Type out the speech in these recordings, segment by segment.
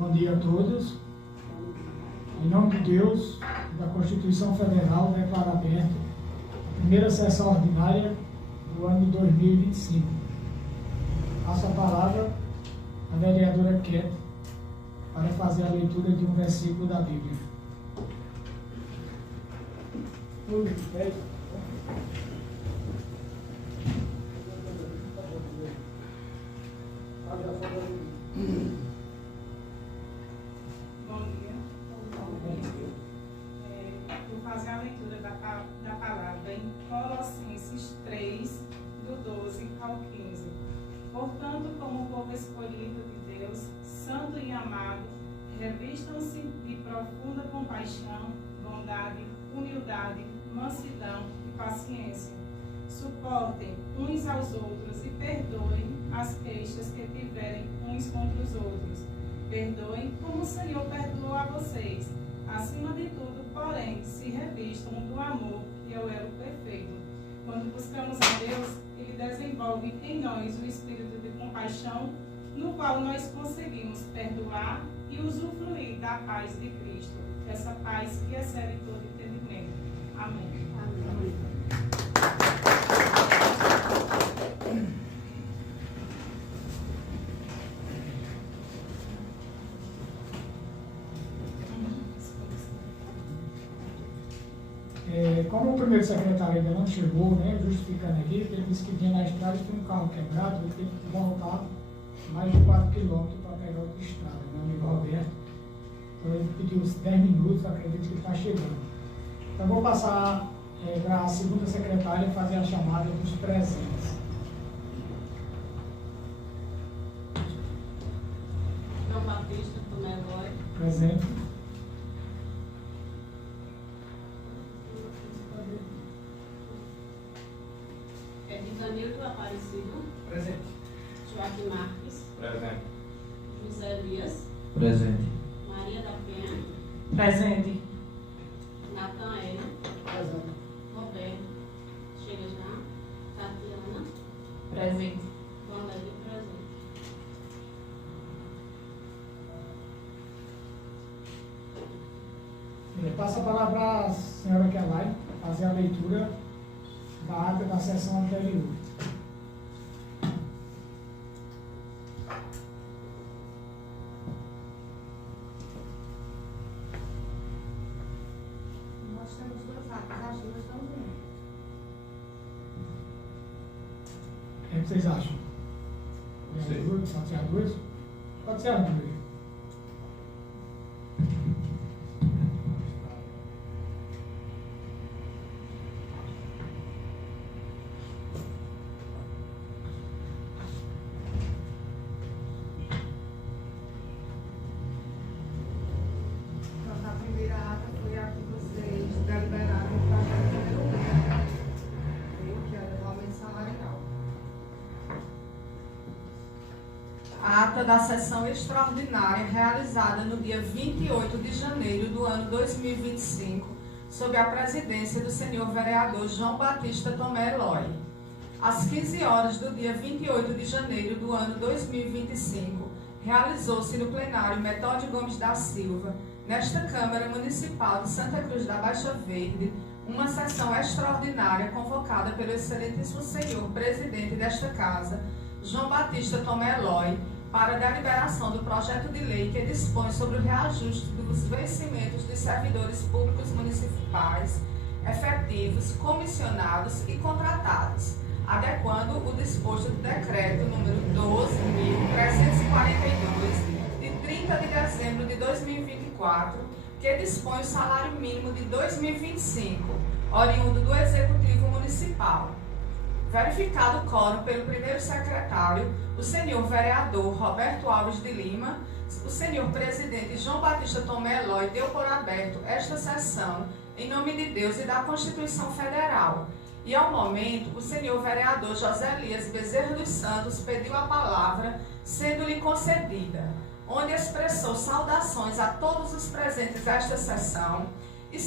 Bom dia a todos. Em nome de Deus e da Constituição Federal, declaro aberta a primeira sessão ordinária do ano de 2025. Passo a palavra à vereadora Cat para fazer a leitura de um versículo da Bíblia. Vou fazer a leitura da palavra em Colossenses 3, do 12 ao 15. Portanto, como povo escolhido de Deus, santo e amado, revistam-se de profunda compaixão, bondade, humildade, mansidão e paciência. Suportem uns aos outros e perdoem as queixas que tiverem uns contra os outros. Perdoem como o Senhor perdoou a vocês. Acima de tudo, porém, se revistam do amor, que é o elo perfeito. Quando buscamos a Deus, Ele desenvolve em nós o espírito de compaixão, no qual nós conseguimos perdoar e usufruir da paz de Cristo. Essa paz que excede todo entendimento. Amém. Amém. Como o primeiro secretário ainda não chegou, né, justificando aqui, ele disse que vinha na estrada e tem um carro quebrado, ele tem que voltar mais de 4 quilômetros para pegar outra estrada, meu amigo Roberto. Então ele pediu uns 10 minutos, acredito que ele está chegando. Então vou passar para a segunda secretária fazer a chamada dos presentes. João Batista Tomé Lói. Presente. Danilton Aparecido. Presente. Joaquim Marques. Presente. José Elias. Presente. Maria da Penha. Presente. Natanael. Presente. Roberto. Chega já. Tatiana. Presente. Wanderlei. Presente. Passa a palavra à senhora Kelly fazer a leitura da ata da sessão anterior. Nós temos duas atas, as duas estão juntas. O que vocês acham? Sim. Pode ser as duas? Pode ser as duas. A primeira ata foi a que vocês deliberaram o projeto número 1, que era o aumento salarial. A ata da sessão extraordinária realizada no dia 28 de janeiro do ano 2025, sob a presidência do senhor vereador João Batista Tomé Lói. Às 15 horas do dia 28 de janeiro do ano 2025, realizou-se no plenário Metódio Gomes da Silva, nesta Câmara Municipal de Santa Cruz da Baixa Verde, uma sessão extraordinária convocada pelo excelentíssimo senhor presidente desta casa, João Batista Tomé Lói, para a deliberação do projeto de lei que dispõe sobre o reajuste dos vencimentos dos servidores públicos municipais, efetivos, comissionados e contratados, adequando o disposto do decreto número 12.342, de 30 de dezembro de 2024, que dispõe o salário mínimo de 2025, oriundo do Executivo Municipal. Verificado o quórum pelo primeiro secretário, o senhor vereador Roberto Alves de Lima, o senhor presidente João Batista Tomé Lói deu por aberto esta sessão em nome de Deus e da Constituição Federal. E ao momento, o senhor vereador José Elias Bezerra dos Santos pediu a palavra, sendo-lhe concedida, onde expressou saudações a todos os presentes desta sessão e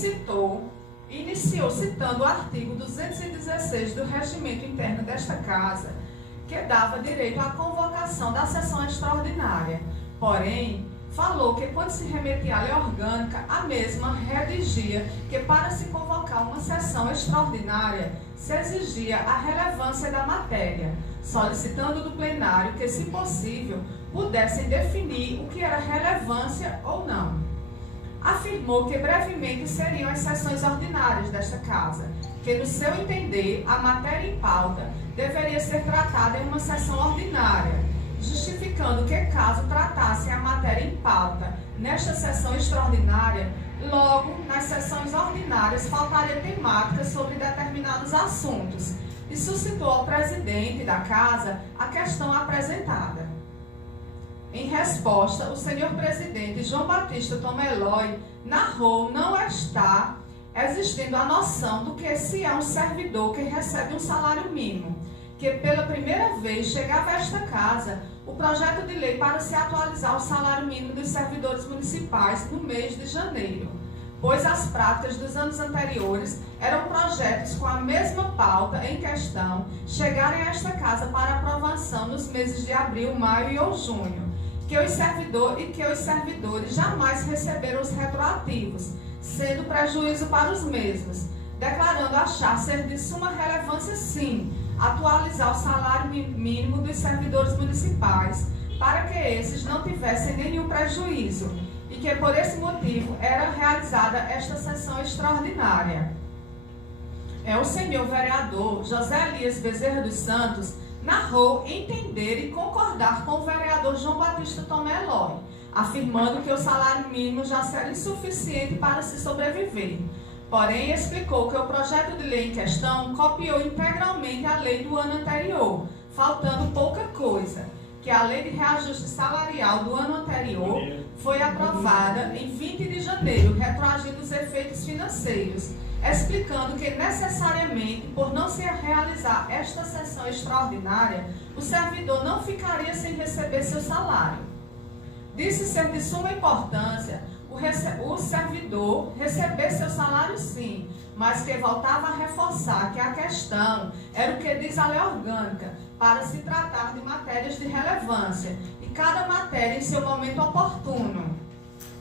iniciou citando o artigo 216 do Regimento Interno desta Casa, que dava direito à convocação da sessão extraordinária. Porém, falou que quando se remetia à lei orgânica, a mesma redigia que para se convocar uma sessão extraordinária se exigia a relevância da matéria, solicitando do plenário que, se possível, pudessem definir o que era relevância ou não. Afirmou que brevemente seriam as sessões ordinárias desta casa, que, no seu entender, a matéria em pauta deveria ser tratada em uma sessão ordinária, justificando que, caso tratassem a matéria em pauta nesta sessão extraordinária, logo, nas sessões ordinárias, faltaria temática sobre determinados assuntos, e suscitou ao presidente da casa a questão apresentada. Em resposta, o senhor presidente João Batista Tomelloy narrou não estar existindo a noção do que se é um servidor que recebe um salário mínimo, que pela primeira vez chegava a esta casa o projeto de lei para se atualizar o salário mínimo dos servidores municipais no mês de janeiro, pois as práticas dos anos anteriores eram projetos com a mesma pauta em questão chegarem a esta casa para aprovação nos meses de abril, maio ou junho, que os servidores jamais receberam os retroativos, sendo prejuízo para os mesmos, declarando achar ser de suma relevância, sim, atualizar o salário mínimo dos servidores municipais, para que esses não tivessem nenhum prejuízo, e que por esse motivo era realizada esta sessão extraordinária. O senhor vereador José Elias Bezerra dos Santos narrou entender e concordar com o vereador João Batista Tomelloy, afirmando que o salário mínimo já seria insuficiente para se sobreviver. Porém, explicou que o projeto de lei em questão copiou integralmente a lei do ano anterior, faltando pouca coisa, que a lei de reajuste salarial do ano anterior foi aprovada em 20 de janeiro, retroagindo os efeitos financeiros, explicando que necessariamente, por não se realizar esta sessão extraordinária, o servidor não ficaria sem receber seu salário. Disse ser de suma importância o servidor receber seu salário, sim, mas que voltava a reforçar que a questão era o que diz a lei orgânica, para se tratar de matérias de relevância, e cada matéria em seu momento oportuno.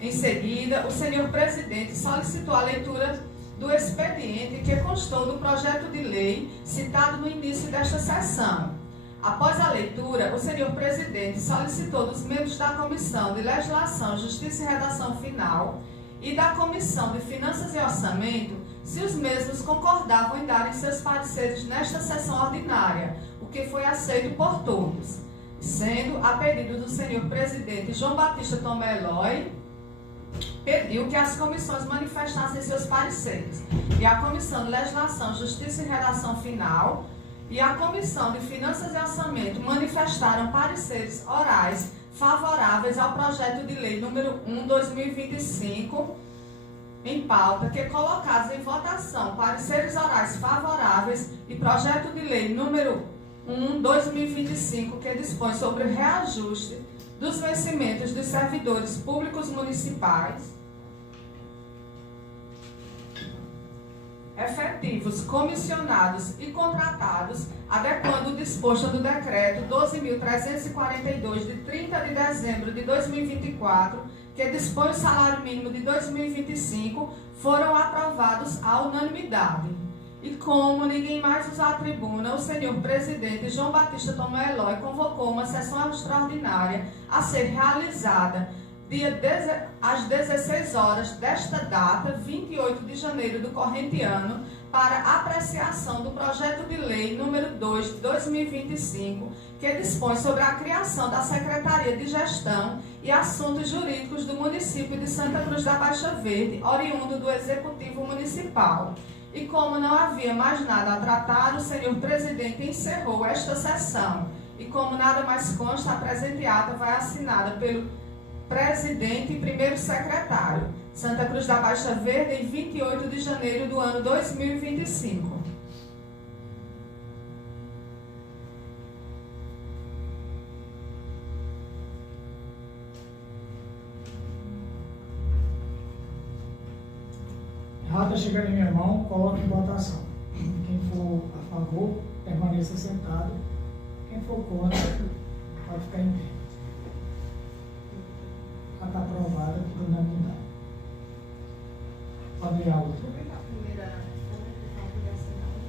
Em seguida, o senhor presidente solicitou a leitura do expediente que constou do projeto de lei citado no início desta sessão. Após a leitura, o senhor presidente solicitou dos membros da Comissão de Legislação, Justiça e Redação Final e da Comissão de Finanças e Orçamento se os mesmos concordavam em darem seus pareceres nesta sessão ordinária, o que foi aceito por todos, sendo a pedido do senhor presidente João Batista Tomelloy, pediu que as comissões manifestassem seus pareceres, e a Comissão de Legislação, Justiça e Redação Final e a Comissão de Finanças e Orçamento manifestaram pareceres orais favoráveis ao projeto de lei número 1/2025 em pauta, que colocados em votação pareceres orais favoráveis e projeto de lei número 1/2025 que dispõe sobre o reajuste dos vencimentos dos servidores públicos municipais efetivos, comissionados e contratados, adequando o disposto do decreto 12.342 de 30 de dezembro de 2024, que dispõe o salário mínimo de 2025, foram aprovados à unanimidade. E como ninguém mais usar a tribuna, o senhor presidente João Batista Tomelloy convocou uma sessão extraordinária a ser realizada às 16 horas desta data, 28 de janeiro do corrente ano, para apreciação do projeto de lei número 2 de 2025, que dispõe sobre a criação da Secretaria de Gestão e Assuntos Jurídicos do município de Santa Cruz da Baixa Verde, oriundo do Executivo Municipal. E como não havia mais nada a tratar, o senhor presidente encerrou esta sessão. E como nada mais consta, a presente ata vai assinada pelo presidente e primeiro secretário, Santa Cruz da Baixa Verde, em 28 de janeiro do ano 2025. A ata chegando em minha mão, coloque em votação. Quem for a favor, permaneça sentado. Quem for contra, pode ficar em pé. A ata Pode ler a outra. Deixa eu pegar a primeira. Como é que vai ser na outra?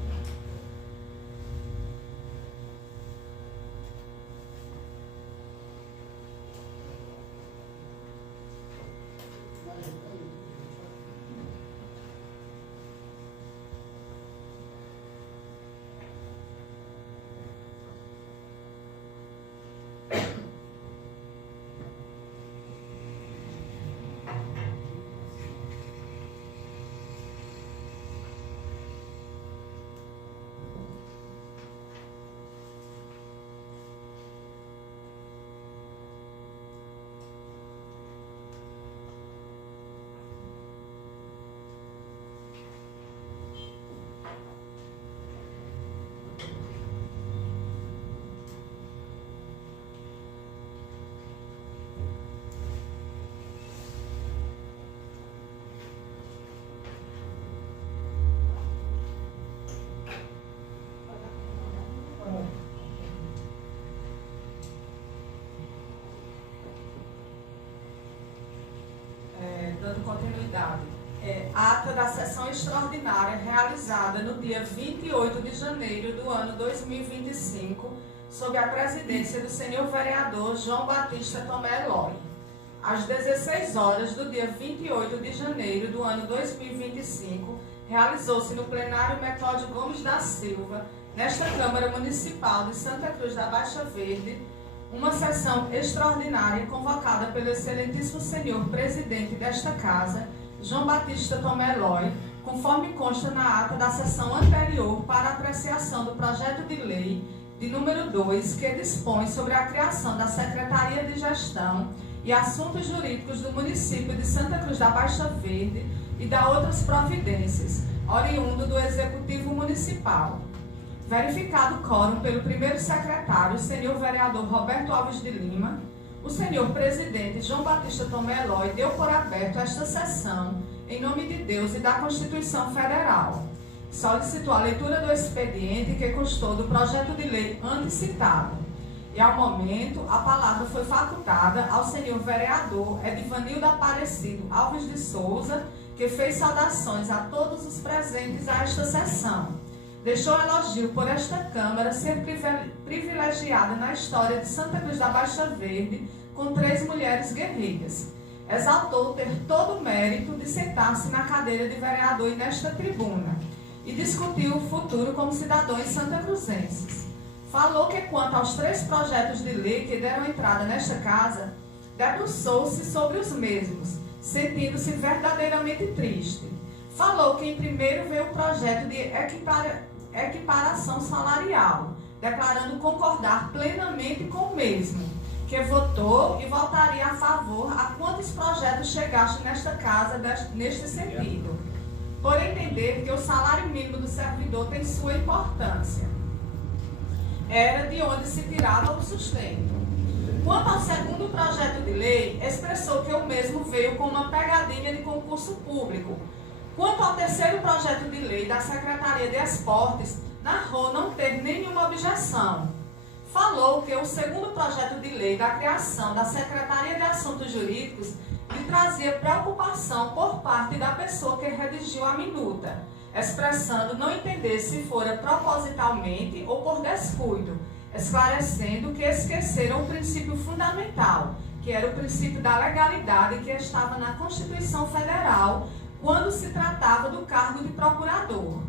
Dando continuidade. Ata da sessão extraordinária realizada no dia 28 de janeiro do ano 2025, sob a presidência do senhor vereador João Batista Tomé Eloy. Às 16 horas do dia 28 de janeiro do ano 2025, realizou-se no plenário Meclódio Gomes da Silva, nesta Câmara Municipal de Santa Cruz da Baixa Verde, uma sessão extraordinária convocada pelo excelentíssimo senhor presidente desta casa, João Batista Tomé Eloy, conforme consta na ata da sessão anterior para apreciação do projeto de lei de número 2, que dispõe sobre a criação da Secretaria de Gestão e Assuntos Jurídicos do município de Santa Cruz da Baixa Verde e da outras providências, oriundo do Executivo Municipal. Verificado o quórum pelo primeiro secretário, o senhor vereador Roberto Alves de Lima, o senhor presidente João Batista Tomé Eloy deu por aberto esta sessão, em nome de Deus e da Constituição Federal. Solicitou a leitura do expediente que constou do projeto de lei antecitado. E, ao momento, a palavra foi facultada ao senhor vereador Edivanildo Aparecido Alves de Souza, que fez saudações a todos os presentes a esta sessão. Deixou elogio por esta Câmara ser privilegiada na história de Santa Cruz da Baixa Verde com 3 mulheres guerreiras. Exaltou ter todo o mérito de sentar-se na cadeira de vereador e nesta tribuna e discutiu o futuro como cidadãos santacruzenses. Falou que quanto aos 3 projetos de lei que deram entrada nesta casa, debruçou-se sobre os mesmos, sentindo-se verdadeiramente triste. Falou que em primeiro veio o projeto de equiparação salarial, declarando concordar plenamente com o mesmo, que votou e votaria a favor a quantos projetos chegassem nesta casa neste sentido, por entender que o salário mínimo do servidor tem sua importância. Era de onde se tirava o sustento. Quanto ao segundo projeto de lei, expressou que o mesmo veio com uma pegadinha de concurso público. Quanto ao terceiro projeto de lei da Secretaria de Esportes, narrou não ter nenhuma objeção. Falou que o segundo projeto de lei da criação da Secretaria de Assuntos Jurídicos lhe trazia preocupação por parte da pessoa que redigiu a minuta, expressando não entender se fora propositalmente ou por descuido, esclarecendo que esqueceram o princípio fundamental, que era o princípio da legalidade que estava na Constituição Federal, quando se tratava do cargo de procurador,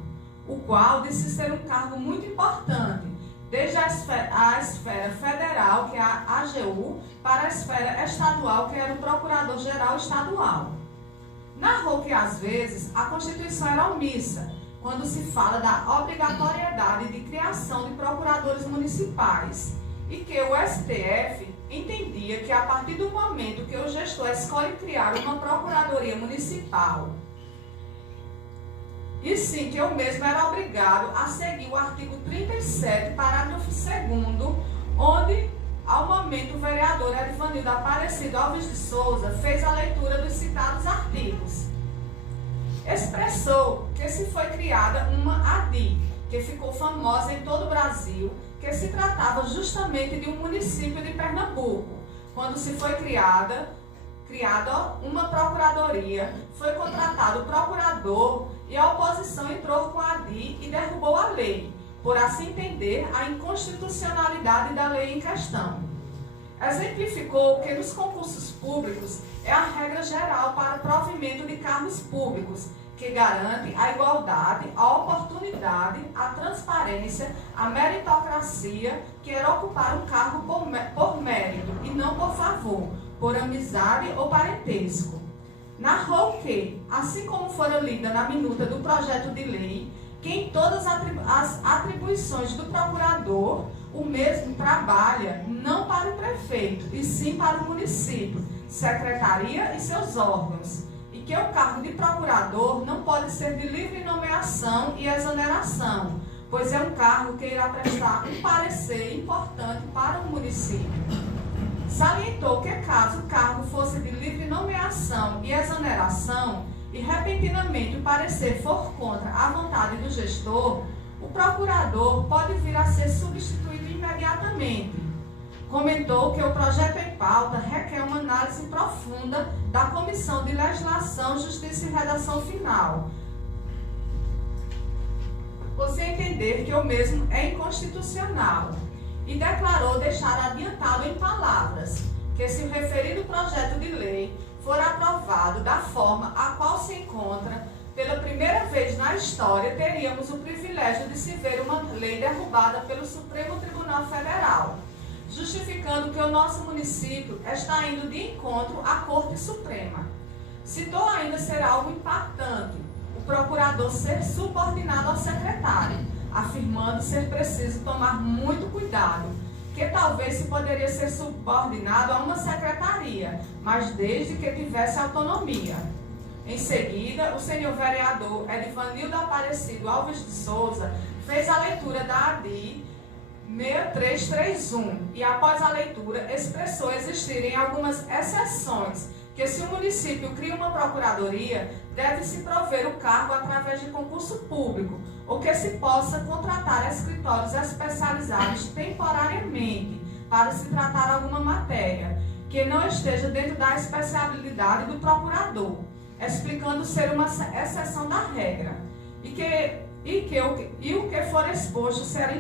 o qual disse ser um cargo muito importante, desde a esfera federal, que é a AGU, para a esfera estadual, que era o Procurador-Geral Estadual. Narrou que, às vezes, a Constituição era omissa, quando se fala da obrigatoriedade de criação de procuradores municipais, e que o STF entendia que, a partir do momento que o gestor escolhe criar uma procuradoria municipal, e sim que eu mesmo era obrigado a seguir o artigo 37, parágrafo 2º, onde, ao momento, o vereador Edivanildo Aparecido Alves de Souza fez a leitura dos citados artigos. Expressou que se foi criada uma ADI, que ficou famosa em todo o Brasil, que se tratava justamente de um município de Pernambuco, quando se foi criada criada uma procuradoria, foi contratado o procurador e a oposição entrou com a ADI e derrubou a lei, por assim entender a inconstitucionalidade da lei em questão. Exemplificou que nos concursos públicos é a regra geral para provimento de cargos públicos, que garante a igualdade, a oportunidade, a transparência, a meritocracia, que era ocupar um cargo por mérito e não por favor, por amizade ou parentesco. Narrou que, assim como fora lida na minuta do projeto de lei, que em todas as atribuições do procurador, o mesmo trabalha não para o prefeito, e sim para o município, secretaria e seus órgãos, e que o cargo de procurador não pode ser de livre nomeação e exoneração, pois é um cargo que irá prestar um parecer importante para o município. Salientou que caso o cargo fosse de livre nomeação e exoneração, e repentinamente o parecer for contra a vontade do gestor, o procurador pode vir a ser substituído imediatamente. Comentou que o projeto em pauta requer uma análise profunda da Comissão de Legislação, Justiça e Redação Final, por se entender que o mesmo é inconstitucional, e declarou deixar adiantado em palavras que se o referido projeto de lei for aprovado da forma a qual se encontra, pela primeira vez na história, teríamos o privilégio de se ver uma lei derrubada pelo Supremo Tribunal Federal, justificando que o nosso município está indo de encontro à Corte Suprema. Citou ainda ser algo impactante o procurador ser subordinado ao secretário, afirmando ser preciso tomar muito cuidado, que talvez se poderia ser subordinado a uma secretaria, mas desde que tivesse autonomia. Em seguida, o senhor vereador Edivanildo Aparecido Alves de Souza fez a leitura da ADI 6331 e, após a leitura, expressou existirem algumas exceções, que se o município cria uma procuradoria, deve-se prover o cargo através de concurso público, ou que se possa contratar escritórios especializados temporariamente para se tratar alguma matéria que não esteja dentro da especialidade do procurador, explicando ser uma exceção da regra, e o que for exposto era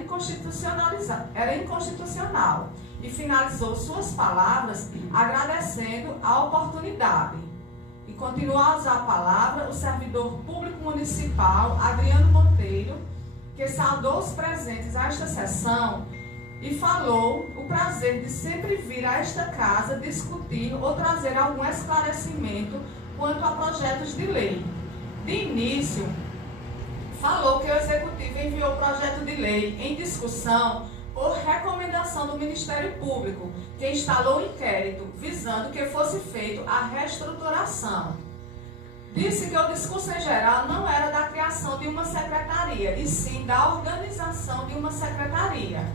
inconstitucional, e finalizou suas palavras agradecendo a oportunidade. E continua a usar a palavra o servidor público municipal Adriano Monteiro, que saudou os presentes a esta sessão e falou o prazer de sempre vir a esta casa discutir ou trazer algum esclarecimento quanto a projetos de lei. De início, falou que o Executivo enviou o projeto de lei em discussão por recomendação do Ministério Público, que instalou um inquérito visando que fosse feito a reestruturação. Disse que o discurso em geral não era da criação de uma secretaria, e sim da organização de uma secretaria.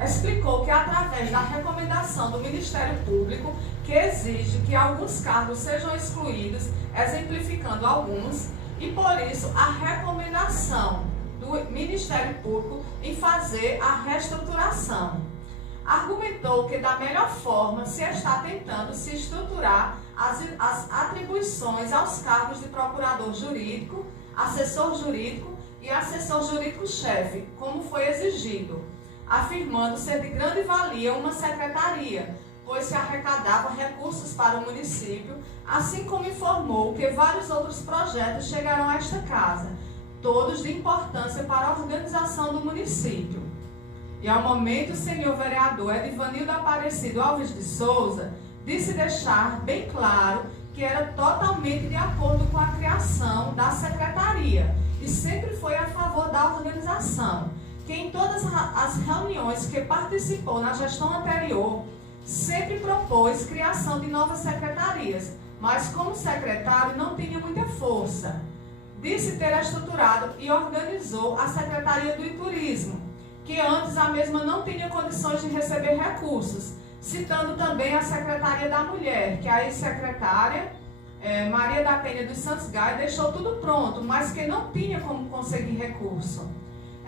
Explicou que através da recomendação do Ministério Público, que exige que alguns cargos sejam excluídos, exemplificando alguns, e por isso a recomendação do Ministério Público em fazer a reestruturação. Argumentou que da melhor forma se está tentando se estruturar as atribuições aos cargos de procurador jurídico, assessor jurídico e assessor jurídico-chefe, como foi exigido, afirmando ser de grande valia uma secretaria, pois se arrecadava recursos para o município, assim como informou que vários outros projetos chegarão a esta casa, todos de importância para a organização do município. E ao momento, o senhor vereador Edivanildo Aparecido Alves de Souza disse deixar bem claro que era totalmente de acordo com a criação da secretaria e sempre foi a favor da organização, que em todas as reuniões que participou na gestão anterior, sempre propôs criação de novas secretarias, mas como secretário não tinha muita força. Disse ter estruturado e organizou a Secretaria do Turismo, que antes a mesma não tinha condições de receber recursos, citando também a Secretaria da Mulher, que a ex-secretária Maria da Penha dos Santos Gai deixou tudo pronto, mas que não tinha como conseguir recurso.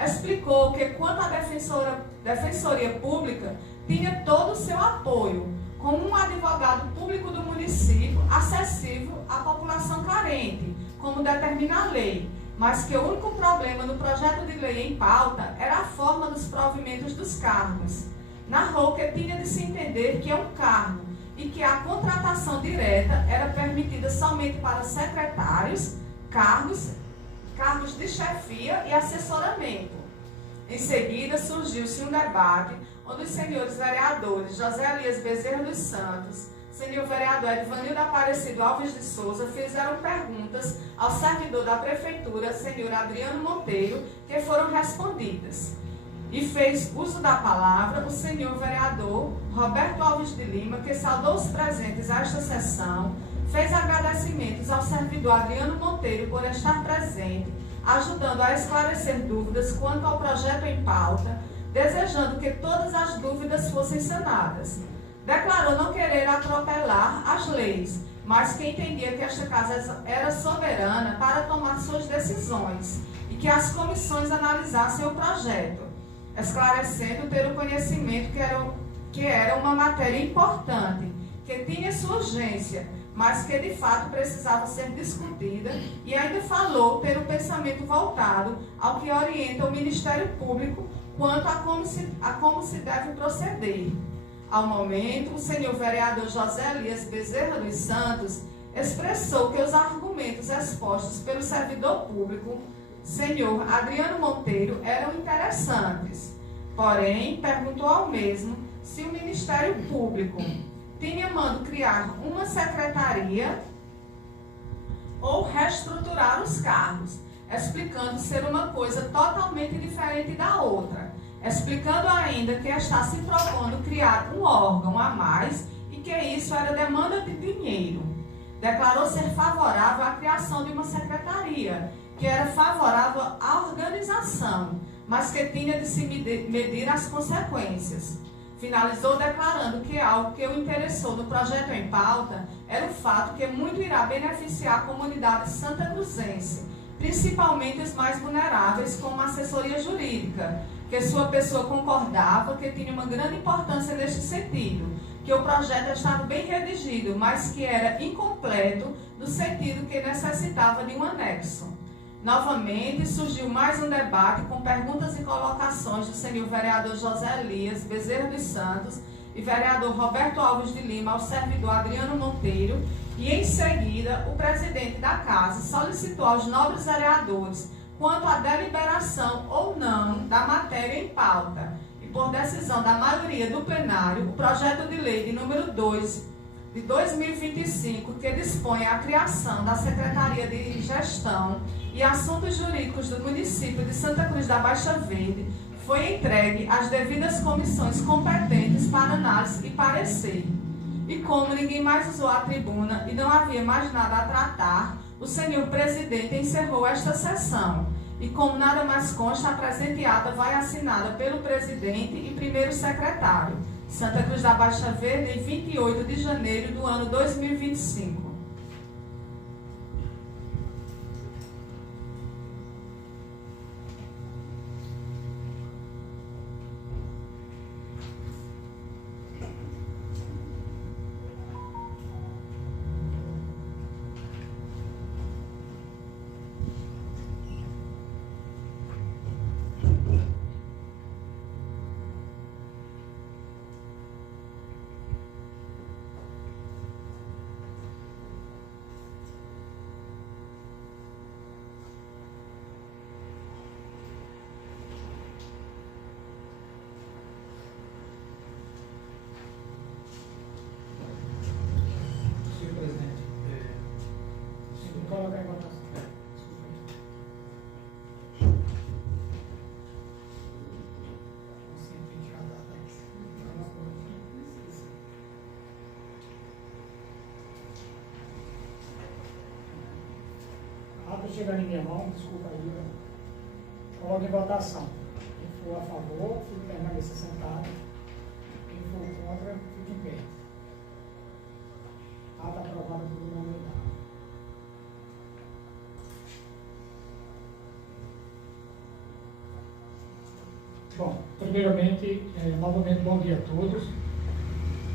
Explicou que quanto à Defensoria Pública, tinha todo o seu apoio, como um advogado público do município acessível à população carente, como determina a lei, mas que o único problema no projeto de lei em pauta era a forma dos provimentos dos cargos. Narrou que tinha de se entender que é um cargo e que a contratação direta era permitida somente para secretários, cargos de chefia e assessoramento. Em seguida, surgiu-se um debate onde os senhores vereadores José Elias Bezerra dos Santos, senhor vereador Edvanildo Aparecido Alves de Souza, fizeram perguntas ao servidor da prefeitura, senhor Adriano Monteiro, que foram respondidas. E fez uso da palavra o senhor vereador Roberto Alves de Lima, que saudou os presentes a esta sessão, fez agradecimentos ao servidor Adriano Monteiro por estar presente, ajudando a esclarecer dúvidas quanto ao projeto em pauta, desejando que todas as dúvidas fossem sanadas. Declarou não querer atropelar as leis, mas que entendia que esta casa era soberana para tomar suas decisões e que as comissões analisassem o projeto, esclarecendo ter o conhecimento que era uma matéria importante, que tinha sua urgência, mas que de fato precisava ser discutida, e ainda falou ter o pensamento voltado ao que orienta o Ministério Público quanto a como se deve proceder. Ao momento, o senhor vereador José Elias Bezerra dos Santos expressou que os argumentos expostos pelo servidor público, senhor Adriano Monteiro, eram interessantes. Porém, perguntou ao mesmo se o Ministério Público tinha mando criar uma secretaria ou reestruturar os cargos, explicando ser uma coisa totalmente diferente da outra, explicando ainda que está se propondo criar um órgão a mais e que isso era demanda de dinheiro. Declarou ser favorável à criação de uma secretaria, que era favorável à organização, mas que tinha de se medir as consequências. Finalizou declarando que algo que o interessou no projeto em pauta era o fato que muito irá beneficiar a comunidade santacruzense, principalmente os mais vulneráveis, como a assessoria jurídica, que sua pessoa concordava que tinha uma grande importância neste sentido, que o projeto estava bem redigido, mas que era incompleto no sentido que necessitava de um anexo. Novamente, surgiu mais um debate com perguntas e colocações do senhor vereador José Elias Bezerra dos Santos e vereador Roberto Alves de Lima ao servidor Adriano Monteiro, e em seguida o presidente da casa solicitou aos nobres vereadores quanto à deliberação ou não da matéria em pauta, e por decisão da maioria do plenário, o projeto de lei de número 2 de 2025, que dispõe a criação da Secretaria de Gestão e Assuntos Jurídicos do município de Santa Cruz da Baixa Verde, foi entregue às devidas comissões competentes para análise e parecer. E como ninguém mais usou a tribuna e não havia mais nada a tratar, o senhor presidente encerrou esta sessão. E como nada mais consta, a presente ata vai assinada pelo presidente e primeiro secretário. Santa Cruz da Baixa Verde, em 28 de janeiro do ano 2025. Coloca em votação. A ata chegando em minha mão, desculpa aí. Coloca em votação. Quem for a favor, fique permaneça sentado. Quem for contra, fique em pé. Ata aprovada por unanimidade. Bom, primeiramente, novamente, bom dia a todos.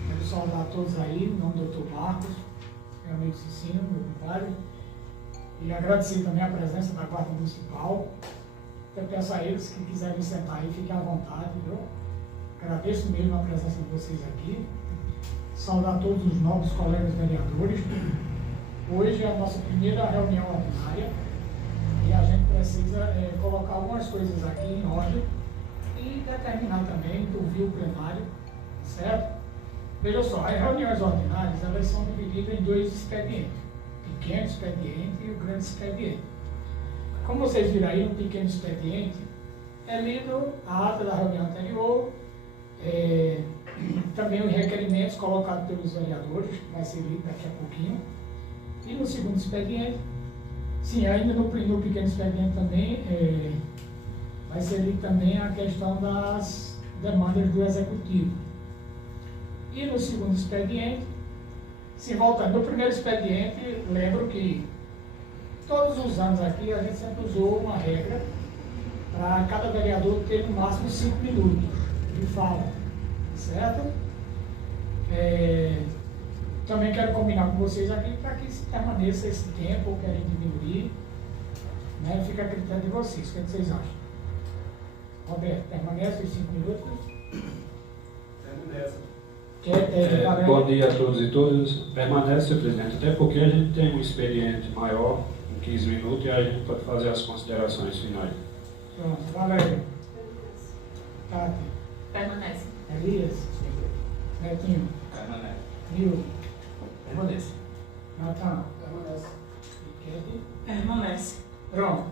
Quero saudar a todos aí, em nome do Dr. Marcos, meu amigo Cicinho, meu compadre, e agradecer também a presença da Guarda Municipal. Eu peço a eles que quiserem sentar aí, fiquem à vontade, viu? Agradeço mesmo a presença de vocês aqui. Saudar todos os novos colegas vereadores. Hoje é a nossa primeira reunião ordinária e a gente precisa colocar algumas coisas aqui em ordem e determinar também, ouvir o plenário, certo? Veja só, as reuniões ordinárias, elas são divididas em dois expedientes, o pequeno expediente e o grande expediente. Como vocês viram aí, no pequeno expediente, é lido a ata da reunião anterior, também os requerimentos colocados pelos vereadores, vai ser lido daqui a pouquinho. E no segundo expediente, sim, ainda no pequeno expediente também, vai ser lido também a questão das demandas do executivo. E no segundo expediente, se voltando, no primeiro expediente, lembro que todos os anos aqui a gente sempre usou uma regra para cada vereador ter no máximo 5 minutos de fala, certo? Também quero combinar com vocês aqui para que se permaneça esse tempo, ou querem diminuir, né? Fica a critério de vocês. O que vocês acham? Roberto, permanece os 5 minutos? Permanece. Bom dia a todos e todas. Permanece, senhor presidente, até porque a gente tem um expediente maior, com 15 minutos, e a gente pode fazer as considerações finais. Pronto, Valério. Tati. Permanece. Elias. Netinho. Permanece. Nil. Permanece. Natan. Permanece. Kevin. Permanece. Pronto.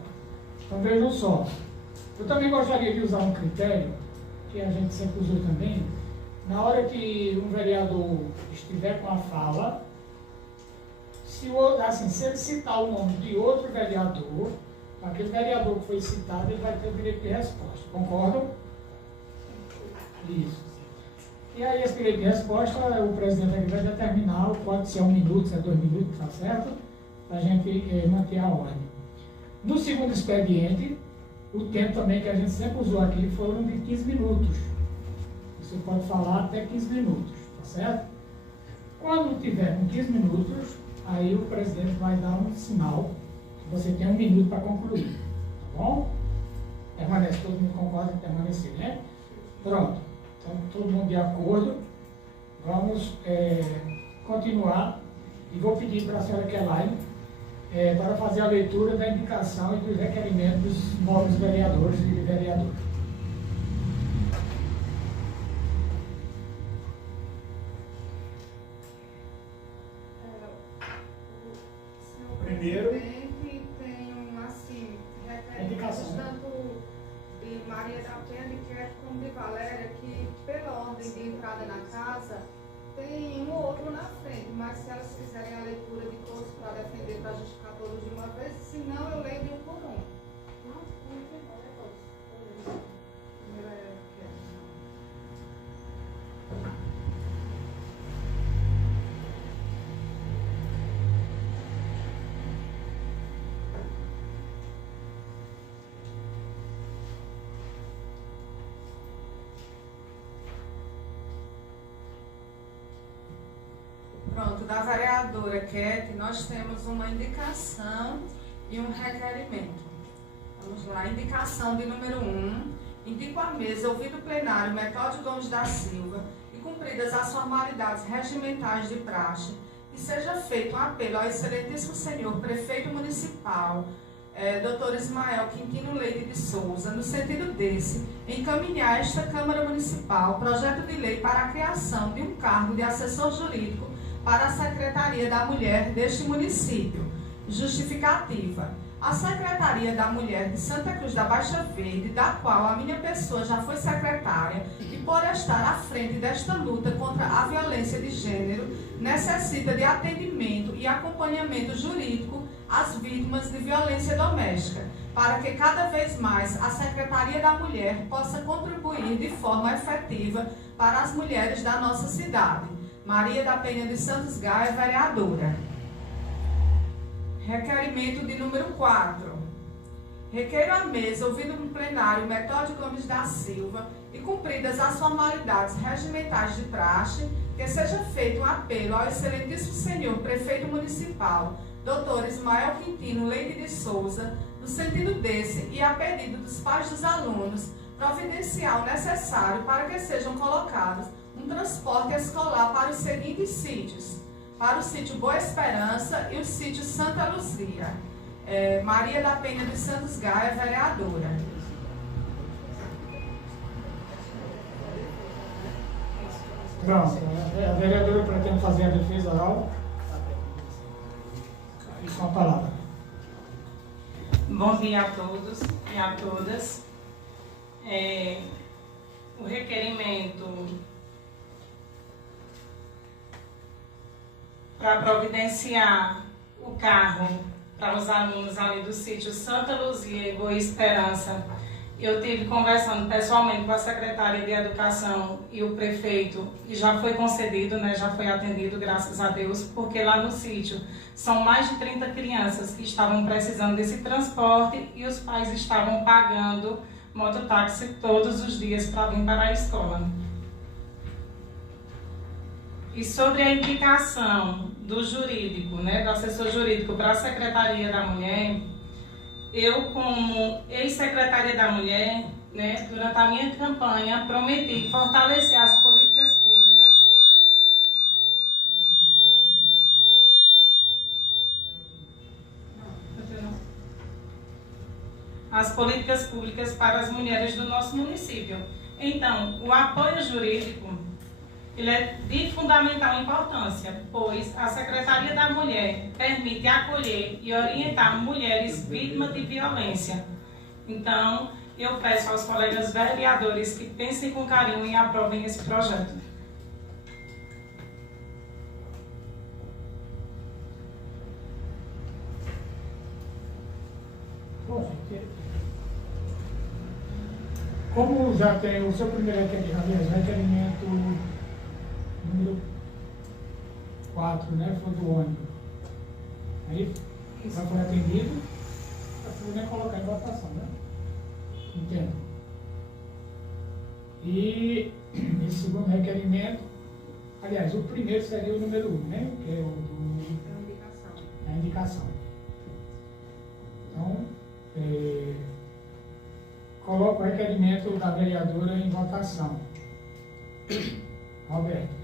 Então vejam só. Eu também gostaria de usar um critério que a gente sempre usou também. Na hora que um vereador estiver com a fala, se ele citar o nome de outro vereador, aquele vereador que foi citado, ele vai ter o direito de resposta. Concordam? Isso. E aí, esse direito de resposta, o presidente aqui vai determinar, pode ser 1 minuto, se é 2 minutos, tá certo? Para a gente manter a ordem. No segundo expediente, o tempo também que a gente sempre usou aqui foram de 15 minutos. Você pode falar até 15 minutos, tá certo? Quando tiver com 15 minutos, aí o presidente vai dar um sinal que você tem 1 minuto para concluir, tá bom? Permanece, todo mundo concorda em permanecer, né? Pronto. Então, todo mundo de acordo. Vamos continuar e vou pedir para a senhora Kelaine para fazer a leitura da indicação e dos requerimentos dos novos vereadores e vereadoras. Primeiro, tem assim, indicação, né? tanto de Maria da Penha, de Quer, como de Valéria, que pela ordem de entrada na casa, tem um ou outro na frente, mas se elas quiserem a leitura de todos para defender, para justificar todos de uma vez, se não, eu leio de um por um. Primeiro é Quer. Pronto, da vereadora Kete, nós temos uma indicação e um requerimento. Vamos lá, indicação de número 1. Indico à mesa, ouvido o plenário Metódio Gomes da Silva e cumpridas as formalidades regimentais de praxe, que seja feito um apelo ao excelentíssimo senhor prefeito municipal, Dr. Ismael Quintino Leite de Souza, no sentido desse, encaminhar a esta Câmara Municipal projeto de lei para a criação de um cargo de assessor jurídico para a Secretaria da Mulher deste município. Justificativa. A Secretaria da Mulher de Santa Cruz da Baixa Verde, da qual a minha pessoa já foi secretária, e por estar à frente desta luta contra a violência de gênero, necessita de atendimento e acompanhamento jurídico às vítimas de violência doméstica, para que cada vez mais a Secretaria da Mulher possa contribuir de forma efetiva para as mulheres da nossa cidade. Maria da Penha de Santos Gaia, vereadora. Requerimento de número 4. Requeiro à mesa, ouvido no plenário Metódio Gomes da Silva e cumpridas as formalidades regimentais de praxe, que seja feito um apelo ao excelentíssimo senhor prefeito municipal, Dr. Ismael Quintino Leite de Souza, no sentido desse e a pedido dos pais dos alunos, providenciar o necessário para que sejam colocados um transporte escolar para os seguintes sítios: para o sítio Boa Esperança e o sítio Santa Luzia. Maria da Penha dos Santos Gaia, vereadora. Pronto, a vereadora pretende fazer a defesa oral. E com a palavra. Bom dia a todos e a todas. O requerimento para providenciar o carro para os alunos ali do sítio Santa Luzia e Boa Esperança, eu tive conversando pessoalmente com a secretária de Educação e o prefeito, e já foi concedido, né, já foi atendido, graças a Deus, porque lá no sítio são mais de 30 crianças que estavam precisando desse transporte e os pais estavam pagando mototáxi todos os dias para vir para a escola. E sobre a indicação do jurídico, né, do assessor jurídico para a Secretaria da Mulher, eu, como ex-secretária da Mulher, né, durante a minha campanha, prometi fortalecer as políticas públicas. As políticas públicas para as mulheres do nosso município. Então, o apoio jurídico, ele é de fundamental importância, pois a Secretaria da Mulher permite acolher e orientar mulheres vítimas de violência. Então, eu peço aos colegas vereadores que pensem com carinho e aprovem esse projeto. Bom, gente, como já tem o seu primeiro requerimento número 4, né, foi do ônibus. Aí já foi atendido, para nem colocar em votação, né? Entendo. E esse segundo requerimento, aliás, o primeiro seria o número 1, né? Que é a indicação. Então, coloco o requerimento da vereadora em votação. Roberto.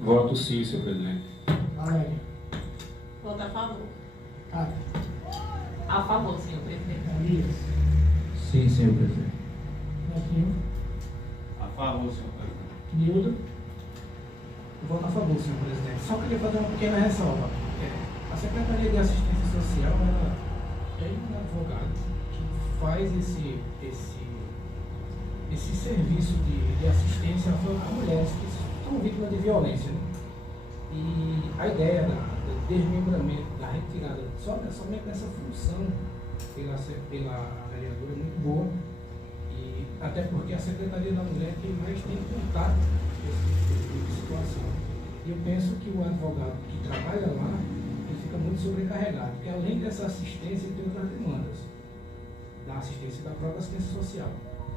Voto sim, senhor presidente. Valéria. Voto a favor. Cara. A favor, senhor presidente. Elias. Sim, senhor presidente. Netinho. A favor, senhor presidente. Nildo. Eu voto a favor, senhor presidente. Só queria fazer uma pequena ressalva. A Secretaria de Assistência Social, ela tem um advogado que faz esse serviço de assistência a mulheres que são vítimas de violência, né? E a ideia do desmembramento, da retirada somente dessa função pela vereadora é muito boa, e até porque a Secretaria da Mulher é quem mais tem contato com esse tipo de situação. E eu penso que o advogado que trabalha lá, ele fica muito sobrecarregado, porque além dessa assistência, ele tem outras demandas da assistência da própria assistência social.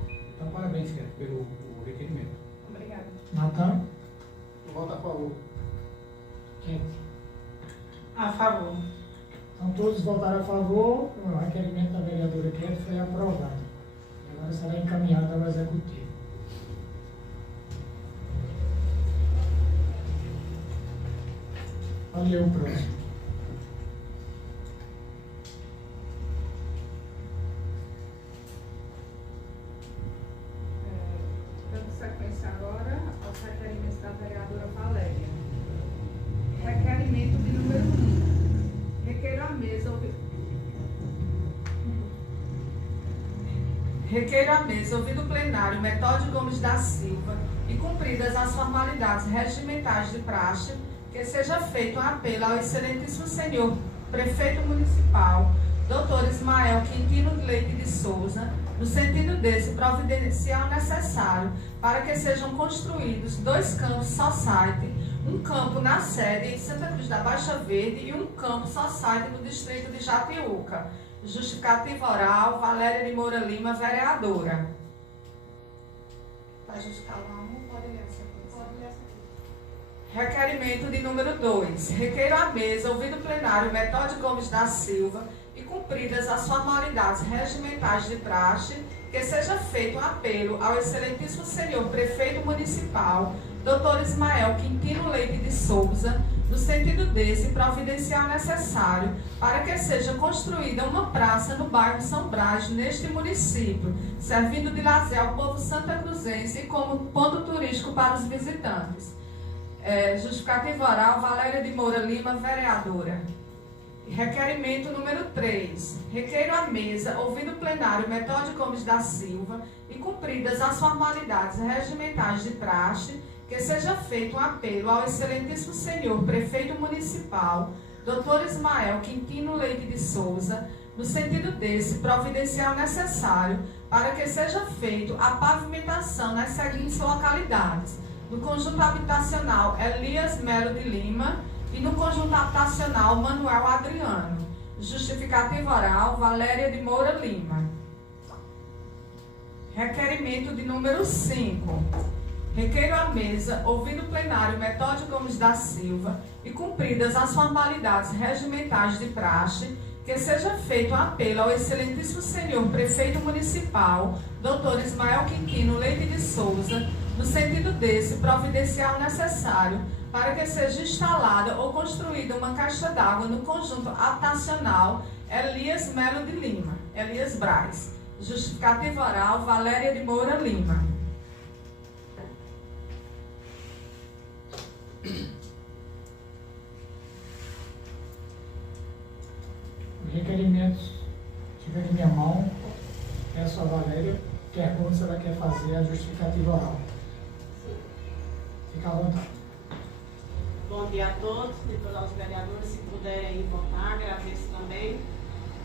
Então, parabéns, Kevin, pelo requerimento. Obrigada. Natan. Eu voto a favor. Kent. A favor. Então, todos votaram a favor, o requerimento da vereadora Kent foi aprovado. Agora será encaminhado ao Executivo. Vamos ler o próximo. Dando sequência agora aos requerimentos da vereadora Valéria. Requerimento de número 1. Requeiro à mesa, ouvido o plenário Metódio Gomes da Silva e cumpridas as formalidades regimentais de praxe, que seja feito um apelo ao excelentíssimo senhor prefeito municipal, Dr. Ismael Quintino Leite de Souza, no sentido desse providenciar o necessário para que sejam construídos 2 campos society, um campo na sede em Santa Cruz da Baixa Verde e um campo society no distrito de Jatiuca. Justificativa oral, Valéria de Moura Lima, vereadora. Vai justificar lá um, pode ler essa coisa. Pode ler essa coisa. Requerimento de número 2. Requeiro à mesa, ouvido plenário Metódio Gomes da Silva e cumpridas as formalidades regimentais de praxe, que seja feito um apelo ao excelentíssimo senhor prefeito municipal, Dr. Ismael Quintino Leite de Souza, no sentido desse, providenciar o necessário para que seja construída uma praça no bairro São Brás, neste município, servindo de lazer ao povo santacruzense e como ponto turístico para os visitantes. Justificativa oral, Valéria de Moura Lima, vereadora. Requerimento número 3. Requeiro à mesa, ouvindo o plenário Metódio Gomes da Silva e cumpridas as formalidades regimentais de praxe, que seja feito um apelo ao excelentíssimo senhor prefeito municipal, Dr. Ismael Quintino Leite de Souza, no sentido desse, providenciar o necessário para que seja feito a pavimentação nas seguintes localidades: no conjunto habitacional Elias Melo de Lima e no conjunto habitacional Manuel Adriano. Justificativa oral, Valéria de Moura Lima. Requerimento de número 5. Requeiro à mesa, ouvindo o plenário Metódio Gomes da Silva e cumpridas as formalidades regimentais de praxe, que seja feito um apelo ao excelentíssimo senhor prefeito municipal, Dr. Ismael Quintino Leite de Souza, no sentido desse, providenciar o necessário para que seja instalada ou construída uma caixa d'água no conjunto habitacional Elias Melo de Lima, Elias Braz. Justificativa oral, Valéria de Moura Lima. Os requerimentos estiverem em minha mão, peço a Valéria, que pergunta se ela quer fazer a justificativa oral. Fica à vontade. Bom dia a todos, depois aos vereadores, se puderem votar, agradeço também.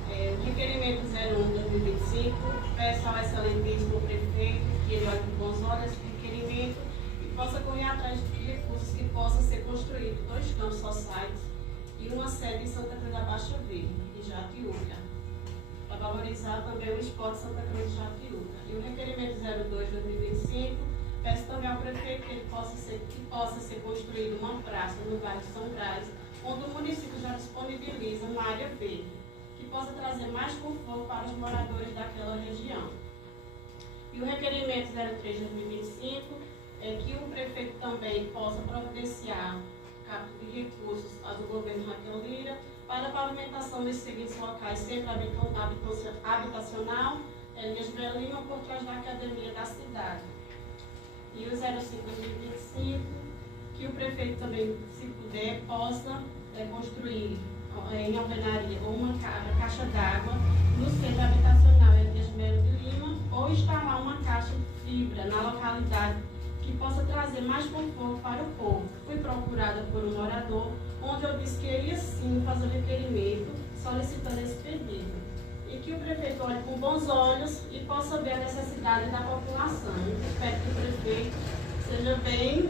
O requerimento 01/2025, peço ao excelentíssimo prefeito que ele olhe com bons olhos esse requerimento e possa correr atrás de recursos que possa ser construído 2 campos sociais e uma sede em Santa Cruz da Baixa Verde, em Jatiúca, para valorizar também o esporte Santa Cruz de Jatiúca. E o requerimento 02/2025, peço também ao prefeito que possa ser construída uma praça no bairro São Brás, onde o município já disponibiliza uma área verde, que possa trazer mais conforto para os moradores daquela região. E o requerimento 03/2025 é que o prefeito também possa providenciar capto de recursos do governo Raquel Lira para a pavimentação dos seguintes locais: centro habitacional, Elias Belima, por trás da academia da cidade. E o 05/2025, que o prefeito também, se puder, possa construir em alvenaria uma caixa d'água no centro habitacional Elias Melo de Lima, ou instalar uma caixa de fibra na localidade que possa trazer mais conforto para o povo. Fui procurada por um morador, onde eu disse que iria sim fazer o requerimento, solicitando esse pedido. E que o prefeito olhe com bons olhos e possa ver a necessidade da população. Eu espero que o prefeito seja bem,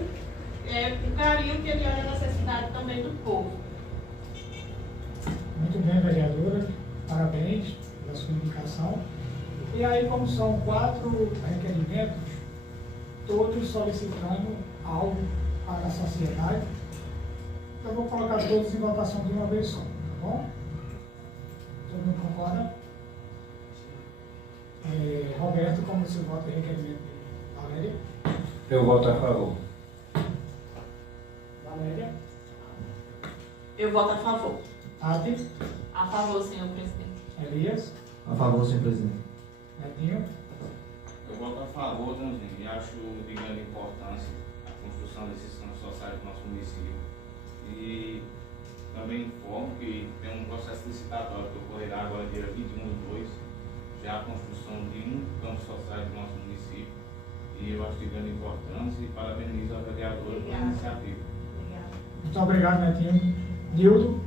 com carinho, que ele olhe a necessidade também do povo. Muito bem, vereadora. Parabéns pela sua indicação. E aí, como são 4 requerimentos, todos solicitando algo para a sociedade, eu vou colocar todos em votação de uma vez só, tá bom? Todo mundo concorda? Roberto, como você vota em requerimento dele? Valéria? Eu voto a favor. Valéria? Eu voto a favor. Tati? A favor, senhor presidente. Elias? A favor, senhor presidente. Netinho? Eu voto a favor, Joãozinho, e acho de grande importância a construção desses campos sociais do nosso município. E também informo que tem um processo licitatório que ocorrerá agora dia 21/2, já a construção de um campo social do nosso município. E eu acho de grande importância e parabenizo a vereadora pela iniciativa. Obrigada. Muito obrigado, Netinho. Nildo?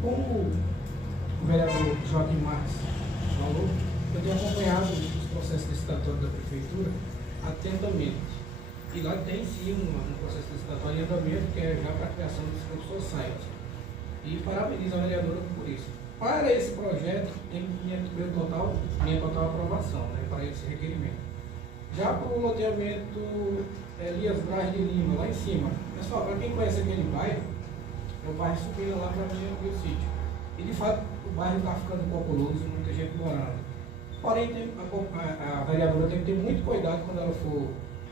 Como o vereador Joaquim Marques falou, eu tenho acompanhado os processos licitatórios da prefeitura atentamente. E lá tem sim um processo licitatório em andamento, que é já para a criação desse campo society. E parabenizo a vereadora por isso. Para esse projeto, tem minha total aprovação, né, para esse requerimento. Já para o loteamento Elias Braz de Lima, lá em cima. Pessoal, para quem conhece aquele bairro, é o bairro subindo lá para meu sítio. E de fato o bairro está ficando populoso, muita gente morando. Porém, a vereadora tem que ter muito cuidado quando ela for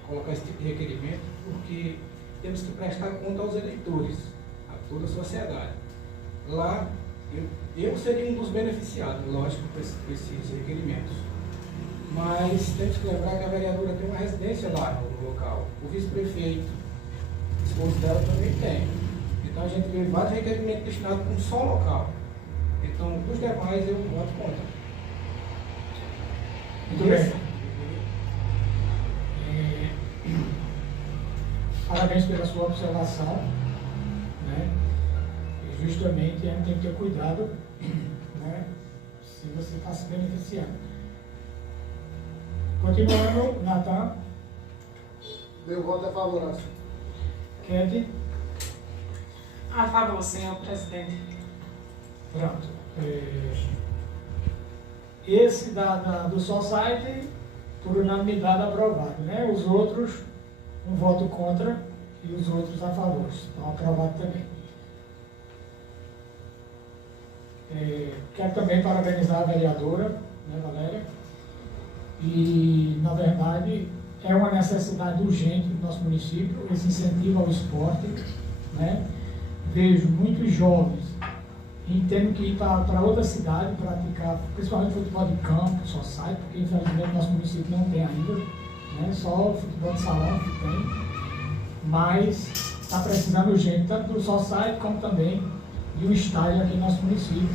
colocar esse tipo de requerimento, porque temos que prestar conta aos eleitores, a toda a sociedade. Lá, eu seria um dos beneficiados, lógico, por esses requerimentos. Mas temos que lembrar que a vereadora tem uma residência lá no local. O vice-prefeito, o esposo dela também tem. Então a gente vê vários requerimentos destinados para um só local. Então, os demais eu voto contra. Muito bem. Parabéns pela sua observação, né? E justamente a gente tem que ter cuidado, né? Se você está se beneficiando. Continuando, Natan. Meu voto é favorável. Ked. A favor, senhor presidente. Pronto. Esse do Society, por unanimidade, aprovado, né? Os outros, um voto contra e os outros a favor. Estão aprovados também. Quero também parabenizar a vereadora, né, Valéria? E, na verdade, é uma necessidade urgente do nosso município, esse incentivo ao esporte, né? Vejo muitos jovens tendo que ir para outra cidade praticar, principalmente futebol de campo, só sai, porque infelizmente nosso município não tem ainda, né? Só o futebol de salão que tem, mas está precisando urgente, tanto do Society como também de um estádio aqui no nosso município.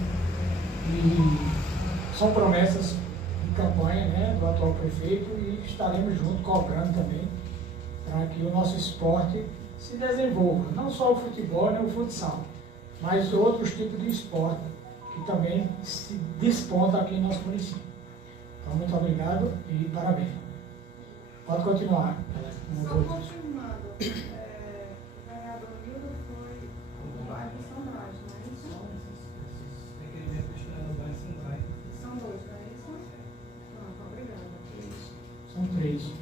E são promessas de campanha, né, do atual prefeito, e estaremos juntos cobrando também para que o nosso esporte se desenvolva, não só o futebol, nem o futsal, mas outros tipos de esporte que também se desponta aqui no nosso município. Então, muito obrigado e parabéns. Pode continuar. Só confirmando, o vereador Hildo foi o bairro de São Brás, não é isso? São dois, não é isso? Não, obrigada. São 3.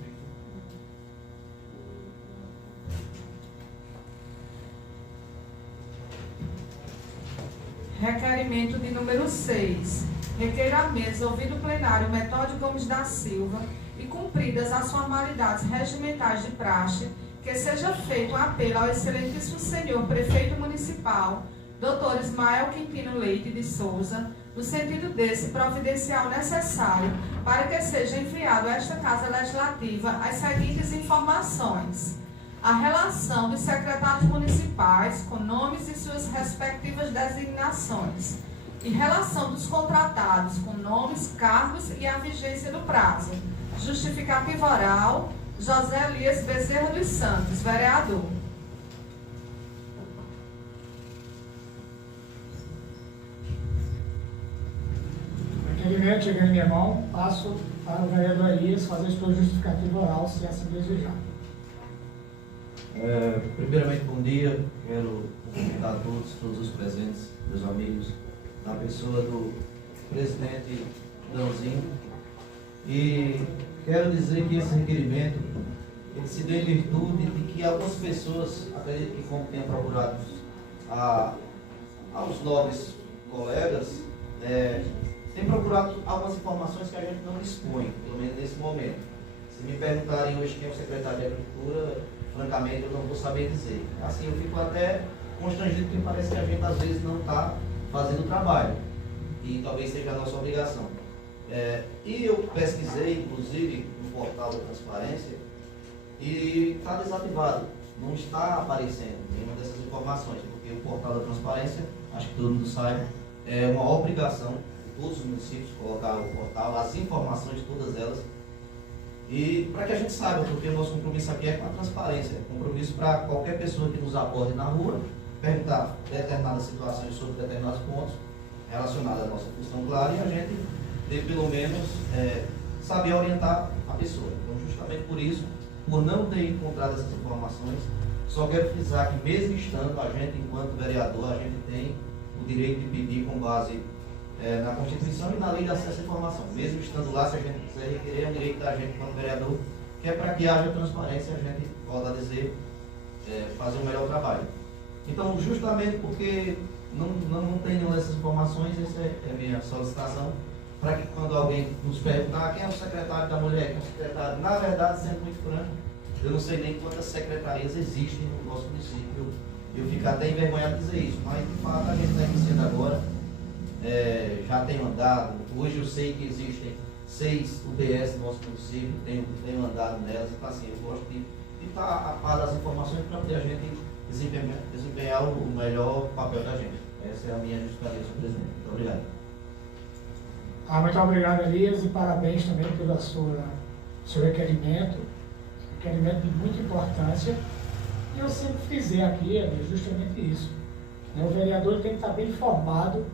Requerimento de número 6. Requer à mesa, ouvido o plenário Metódio Gomes da Silva e cumpridas as formalidades regimentais de praxe, que seja feito um apelo ao excelentíssimo senhor prefeito municipal, Dr. Ismael Quintino Leite de Souza, no sentido desse providencial necessário para que seja enviado a esta Casa Legislativa as seguintes informações: a relação dos secretários municipais com nomes e suas respectivas designações, e relação dos contratados com nomes, cargos e a vigência do prazo. Justificativa oral, José Elias Bezerra dos Santos, vereador. Requerimento chegando em minha mão, passo para o vereador Elias fazer sua justificativa oral, se assim desejar. Primeiramente, bom dia. Quero cumprimentar todos os presentes, meus amigos, na pessoa do presidente Dãozinho. E quero dizer que esse requerimento ele se deu em virtude de que algumas pessoas, acredito que como tenha procurado aos nobres colegas, tem procurado algumas informações que a gente não dispõe, pelo menos nesse momento. Se me perguntarem hoje quem é o secretário de Agricultura, francamente eu não vou saber dizer. Assim eu fico até constrangido, porque parece que a gente às vezes não está fazendo o trabalho, e talvez seja a nossa obrigação. E eu pesquisei, inclusive, no portal da transparência, e está desativado, não está aparecendo nenhuma dessas informações, porque o portal da transparência, acho que todo mundo sabe, é uma obrigação de todos os municípios colocar o portal, as informações, todas elas, e para que a gente saiba, porque o nosso compromisso aqui é com a transparência, compromisso para qualquer pessoa que nos aborde na rua, perguntar determinadas situações sobre determinados pontos relacionados à nossa função, claro, e a gente ter pelo menos saber orientar a pessoa. Então, justamente por isso, por não ter encontrado essas informações, só quero frisar que mesmo estando, a gente, enquanto vereador, a gente tem o direito de pedir com base na Constituição e na Lei de Acesso à Informação. Mesmo estando lá, se a gente quiser requerer, é um direito da gente, enquanto vereador, que é para que haja transparência e a gente, volta a dizer, fazer um melhor trabalho. Então, justamente porque não tem nenhuma dessas informações, essa é a minha solicitação, para que quando alguém nos perguntar quem é o secretário da mulher, quem é o secretário, na verdade, sendo muito franco, eu não sei nem quantas secretarias existem no nosso município. Eu fico até envergonhado de dizer isso, mas de fato a gente está iniciando agora, já tem andado. Hoje eu sei que existem 6 UBS no nosso município, tenho andado nelas, então assim, eu gosto de estar a par das informações para poder a gente desempenhar o melhor papel da gente. Essa é a minha justificativa, senhor presidente. Muito obrigado. Muito obrigado, Elias, e parabéns também pelo seu requerimento de muita importância. E eu sempre frisei aqui, Elias, justamente isso. O vereador tem que estar bem informado,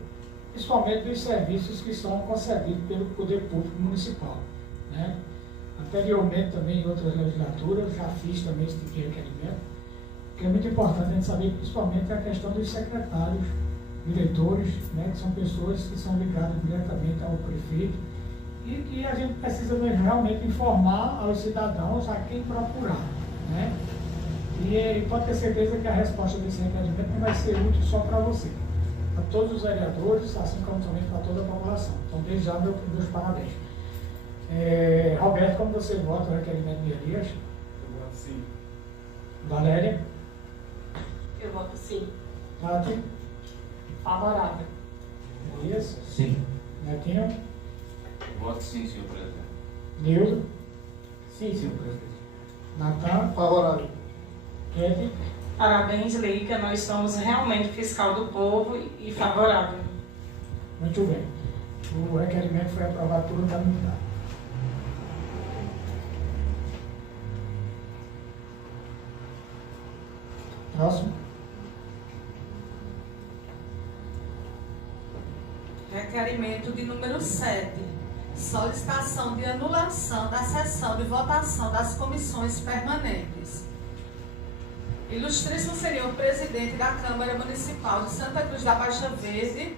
principalmente dos serviços que são concedidos pelo Poder Público Municipal. Né? Anteriormente, também em outras legislaturas, já fiz também esse tipo de requerimento, que é muito importante a gente saber, principalmente, a questão dos secretários, diretores, né, que são pessoas que são ligadas diretamente ao prefeito e que a gente precisa realmente informar aos cidadãos a quem procurar. Né? E pode ter certeza que a resposta desse requerimento não vai ser útil só para você, para todos os vereadores, assim como também para toda a população. Então, desde já, meus parabéns. Roberto, como você vota o requerimento de Elias? Eu voto sim. Valéria? Eu voto sim. Tati? Favorável. Elias? Sim. Netinho? Eu voto sim, senhor presidente. Nildo? Sim, senhor presidente. Natan? Favorável. Kete? Parabéns, Leica. Nós somos realmente fiscal do povo e favorável. Muito bem. O requerimento foi aprovado por unanimidade. Próximo. Requerimento de número 7. Solicitação de anulação da sessão de votação das comissões permanentes. Ilustríssimo senhor presidente da Câmara Municipal de Santa Cruz da Baixa Verde,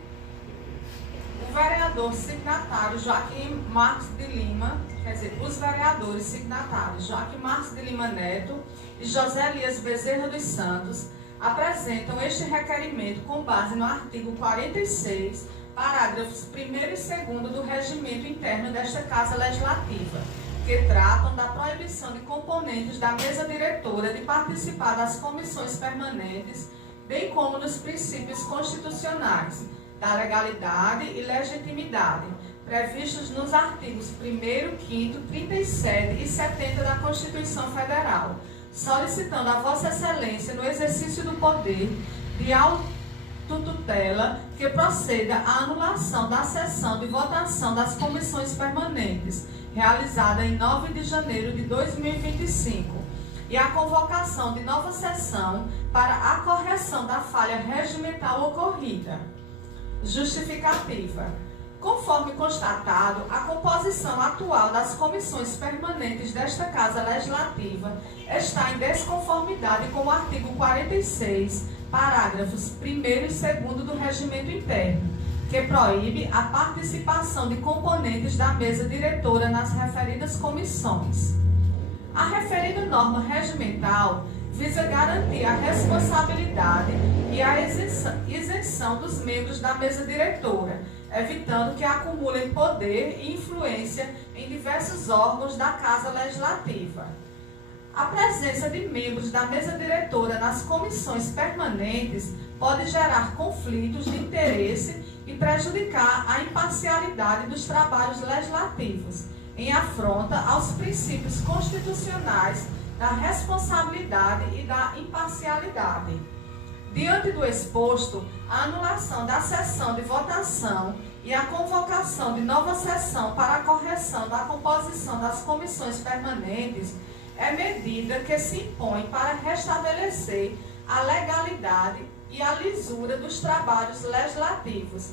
o vereador signatário Joaquim Marques de Lima, os vereadores signatários Joaquim Marques de Lima Neto e José Elias Bezerra dos Santos apresentam este requerimento com base no artigo 46, parágrafos 1º e 2º do regimento interno desta Casa Legislativa, que tratam da proibição de componentes da mesa diretora de participar das comissões permanentes, bem como dos princípios constitucionais, da legalidade e legitimidade, previstos nos artigos 1º, 5º, 37 e 70 da Constituição Federal, solicitando a Vossa Excelência, no exercício do poder de autotutela, que proceda à anulação da sessão de votação das comissões permanentes, realizada em 9 de janeiro de 2025, e a convocação de nova sessão para a correção da falha regimental ocorrida. Justificativa. Conforme constatado, a composição atual das comissões permanentes desta Casa Legislativa está em desconformidade com o artigo 46, parágrafos 1º e 2º do Regimento Interno, que proíbe a participação de componentes da mesa diretora nas referidas comissões. A referida norma regimental visa garantir a responsabilidade e a isenção dos membros da mesa diretora, evitando que acumulem poder e influência em diversos órgãos da Casa Legislativa. A presença de membros da mesa diretora nas comissões permanentes pode gerar conflitos de interesse e prejudicar a imparcialidade dos trabalhos legislativos, em afronta aos princípios constitucionais da responsabilidade e da imparcialidade. Diante do exposto, a anulação da sessão de votação e a convocação de nova sessão para a correção da composição das comissões permanentes é medida que se impõe para restabelecer a legalidade e a lisura dos trabalhos legislativos,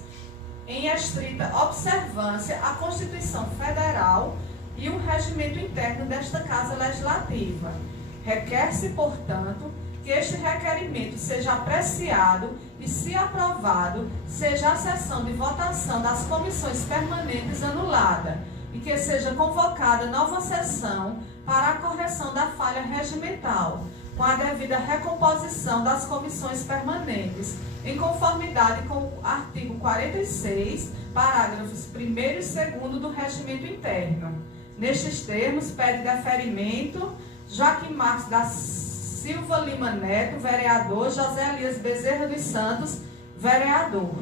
em estrita observância à Constituição Federal e o regimento interno desta Casa Legislativa. Requer-se, portanto, que este requerimento seja apreciado e, se aprovado, seja a sessão de votação das comissões permanentes anulada e que seja convocada nova sessão para a correção da falha regimental, com a devida recomposição das comissões permanentes, em conformidade com o artigo 46, parágrafos 1º e 2º do Regimento Interno. Nestes termos, pede deferimento Joaquim Marques da Silva Lima Neto, vereador, José Elias Bezerra dos Santos, vereador.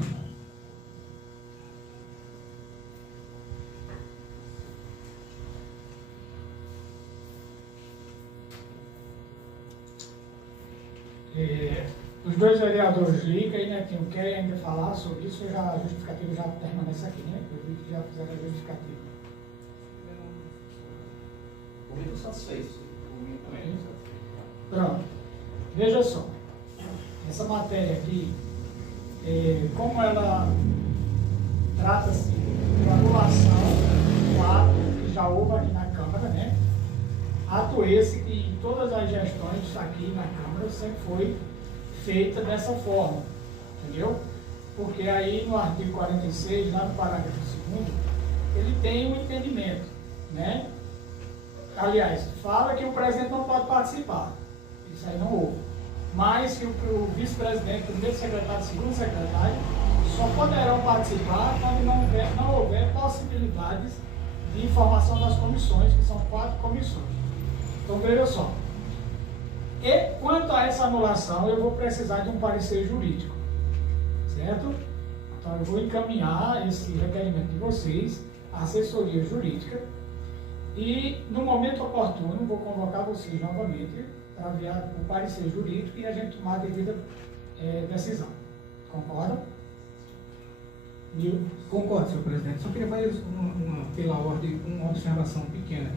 Os dois vereadores Lica e Netinho querem ainda falar sobre isso, a justificativa já permanece aqui, né? Eu vi que já fizeram a justificativa. Comigo satisfeito. Comigo também. Pronto. Veja só. Essa matéria aqui, como ela trata-se de anulação do ato que já houve aqui na Câmara, né? Ato esse que em todas as gestões aqui na Câmara sempre foi feita dessa forma, entendeu? Porque aí no artigo 46, lá no parágrafo 2º, ele tem um entendimento, né? Aliás, fala que o presidente não pode participar, isso aí não houve, mas que o vice-presidente, o primeiro secretário, o segundo secretário, só poderão participar quando não houver possibilidades de informação das comissões, que são 4 comissões. Então veja só. E quanto a essa anulação, eu vou precisar de um parecer jurídico, certo? Então eu vou encaminhar esse requerimento de vocês à assessoria jurídica e no momento oportuno vou convocar vocês novamente para enviar o parecer jurídico e a gente tomar a devida decisão. Concorda? Concordo, senhor presidente. Só queria fazer pela ordem, uma observação pequena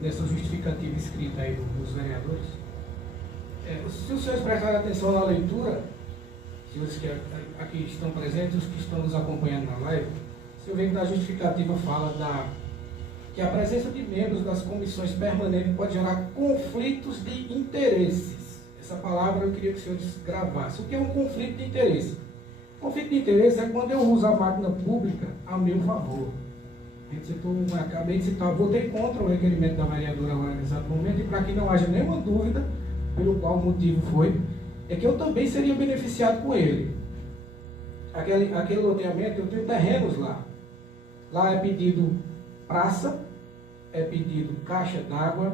dessa justificativa escrita aí dos vereadores. Se os senhores prestarem atenção na leitura, senhores que aqui estão presentes, os que estão nos acompanhando na live, o senhor vê que na justificativa fala que a presença de membros das comissões permanentes pode gerar conflitos de interesses. Essa palavra eu queria que o senhor gravasse. O que é um conflito de interesse? Conflito de interesse é quando eu uso a máquina pública a meu favor. Acabei de citar, votei contra o requerimento da vereadora agora nesse exato momento, e para que não haja nenhuma dúvida pelo qual o motivo foi, é que eu também seria beneficiado com ele. Aquele loteamento, eu tenho terrenos lá. Lá é pedido praça, é pedido caixa d'água.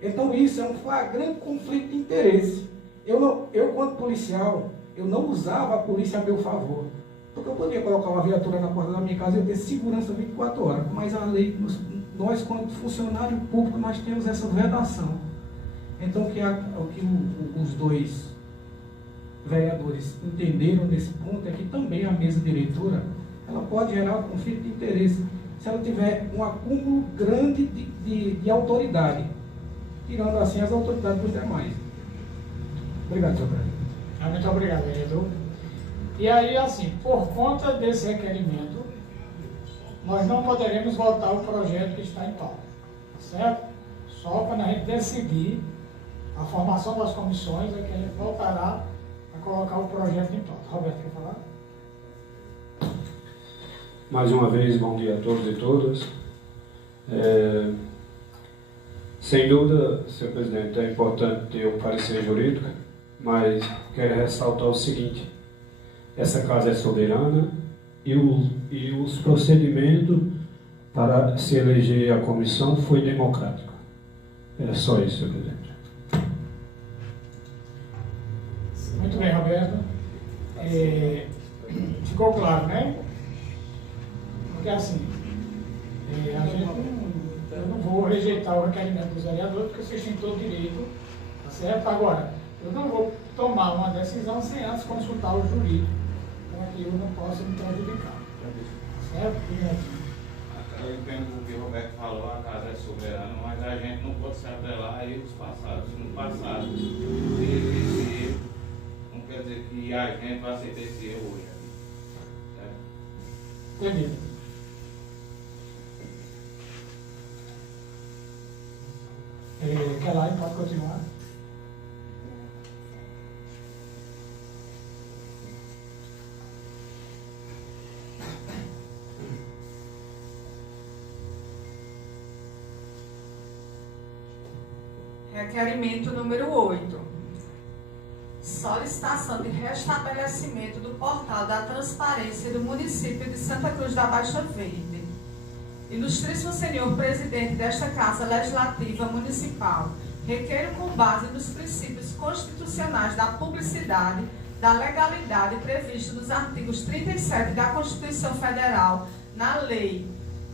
Então isso é um flagrante conflito de interesse. Eu quanto policial, eu não usava a polícia a meu favor. Porque eu podia colocar uma viatura na porta da minha casa e eu ter segurança 24 horas. Mas a lei, nós, quando funcionário público, nós temos essa vedação. Então, o que os dois vereadores entenderam nesse ponto é que também a mesa diretora, ela pode gerar um conflito de interesse se ela tiver um acúmulo grande de autoridade, tirando assim as autoridades dos demais. Obrigado, senhor presidente. Muito obrigado, vereador. E aí, assim, por conta desse requerimento, nós não poderemos votar o projeto que está em pauta, certo? Só quando a gente decidir a formação das comissões é que a gente voltará a colocar o projeto em pauta. Roberto, quer falar? Mais uma vez, bom dia a todos e todas. Sem dúvida, senhor presidente, é importante ter um parecer jurídico, mas quero ressaltar o seguinte: essa casa é soberana e os procedimentos para se eleger a comissão foi democrático. É só isso, senhor presidente. Muito bem, Roberto. Ficou claro, né? Porque assim, eu não vou rejeitar o requerimento dos vereadores, porque vocês têm todo o direito, tá certo? Agora, eu não vou tomar uma decisão sem antes consultar o jurídico, para que eu não possa me prejudicar. Certo? Eu entendo o que o Roberto falou, a casa é soberana, mas a gente não pode se apelar a erros passados. No passado, teve esse erro, não quer dizer que a gente vai aceitar esse erro hoje. Certo? Entendido. Kelaine, pode continuar? Requerimento número 8. Solicitação de restabelecimento do portal da transparência do município de Santa Cruz da Baixa Verde. Ilustríssimo Senhor Presidente desta Casa Legislativa Municipal, requeiro com base nos princípios constitucionais da publicidade, da legalidade previsto nos artigos 37 da Constituição Federal, na Lei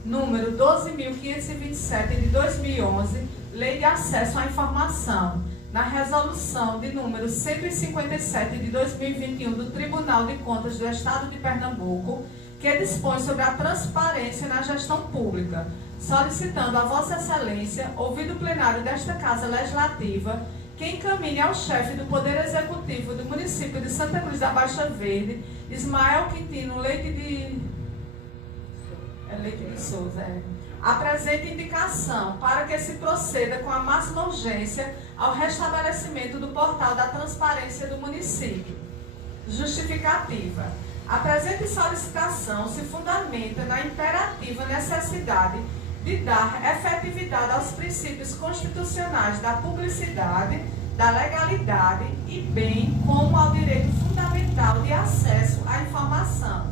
número 12.527 de 2011, Lei de Acesso à Informação, na Resolução de número 157 de 2021 do Tribunal de Contas do Estado de Pernambuco, que dispõe sobre a transparência na gestão pública, solicitando a Vossa Excelência, ouvido o plenário desta Casa Legislativa, que encaminhe ao chefe do Poder Executivo do município de Santa Cruz da Baixa Verde, Ismael Quintino Leite de Souza, a presente indicação para que se proceda com a máxima urgência ao restabelecimento do portal da transparência do município. Justificativa. A presente solicitação se fundamenta na imperativa necessidade de dar efetividade aos princípios constitucionais da publicidade, da legalidade e bem como ao direito fundamental de acesso à informação,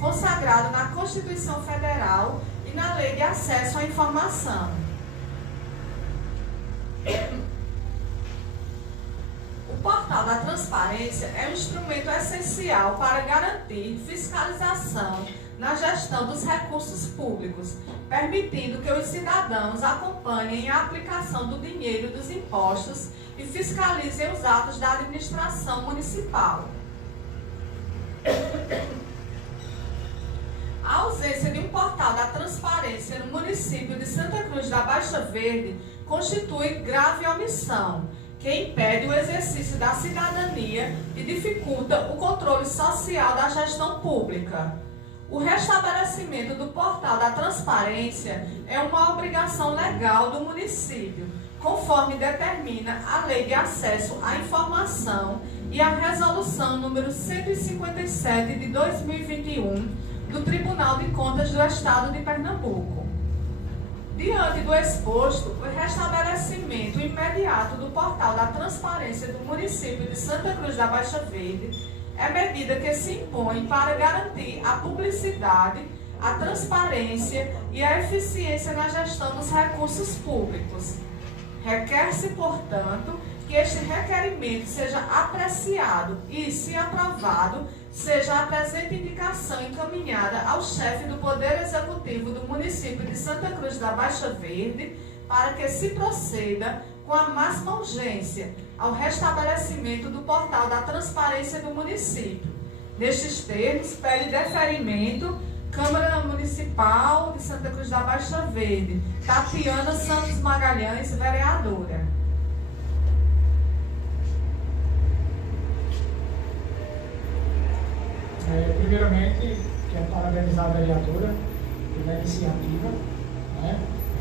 consagrado na Constituição Federal e na Lei de Acesso à Informação. O portal da transparência é um instrumento essencial para garantir fiscalização na gestão dos recursos públicos, permitindo que os cidadãos acompanhem a aplicação do dinheiro dos impostos e fiscalizem os atos da administração municipal. A ausência de um portal da transparência no município de Santa Cruz da Baixa Verde constitui grave omissão, que impede o exercício da cidadania e dificulta o controle social da gestão pública. O restabelecimento do portal da transparência é uma obrigação legal do município, conforme determina a Lei de Acesso à Informação e a Resolução número 157 de 2021 do Tribunal de Contas do Estado de Pernambuco. Diante do exposto, o restabelecimento imediato do portal da transparência do município de Santa Cruz da Baixa Verde é medida que se impõe para garantir a publicidade, a transparência e a eficiência na gestão dos recursos públicos. Requer-se, portanto, que este requerimento seja apreciado e, se aprovado, seja a presente indicação encaminhada ao chefe do Poder Executivo do município de Santa Cruz da Baixa Verde para que se proceda com a máxima urgência ao restabelecimento do portal da transparência do município. Nestes termos, pede deferimento Câmara Municipal de Santa Cruz da Baixa Verde, Tatiana Santos Magalhães, vereadora. Primeiramente, quero parabenizar a vereadora pela iniciativa,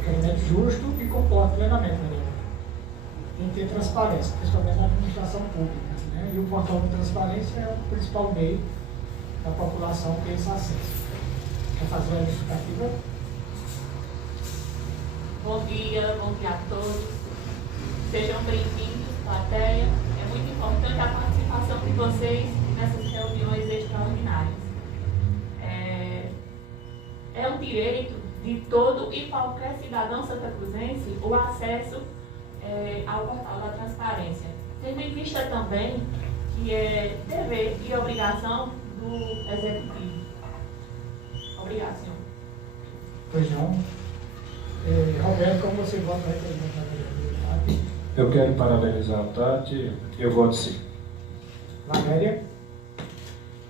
requerimento justo e concordo plenamente, vereadora. Tem que ter transparência, principalmente na administração pública, né? E o portal de transparência é o principal meio da população ter esse acesso. Quer fazer a justificativa? Bom dia a todos. Sejam bem-vindos, plateia. É muito importante a participação de vocês nessas reuniões extraordinárias. É um direito de todo e qualquer cidadão santacruzense o acesso ao portal da transparência, tendo em vista também que é dever e obrigação do Executivo. Obrigado, senhor. Pois não. Roberto, como você vota no requerimento da vereadora Tati? Eu quero parabenizar a Tati, eu voto sim. Valéria?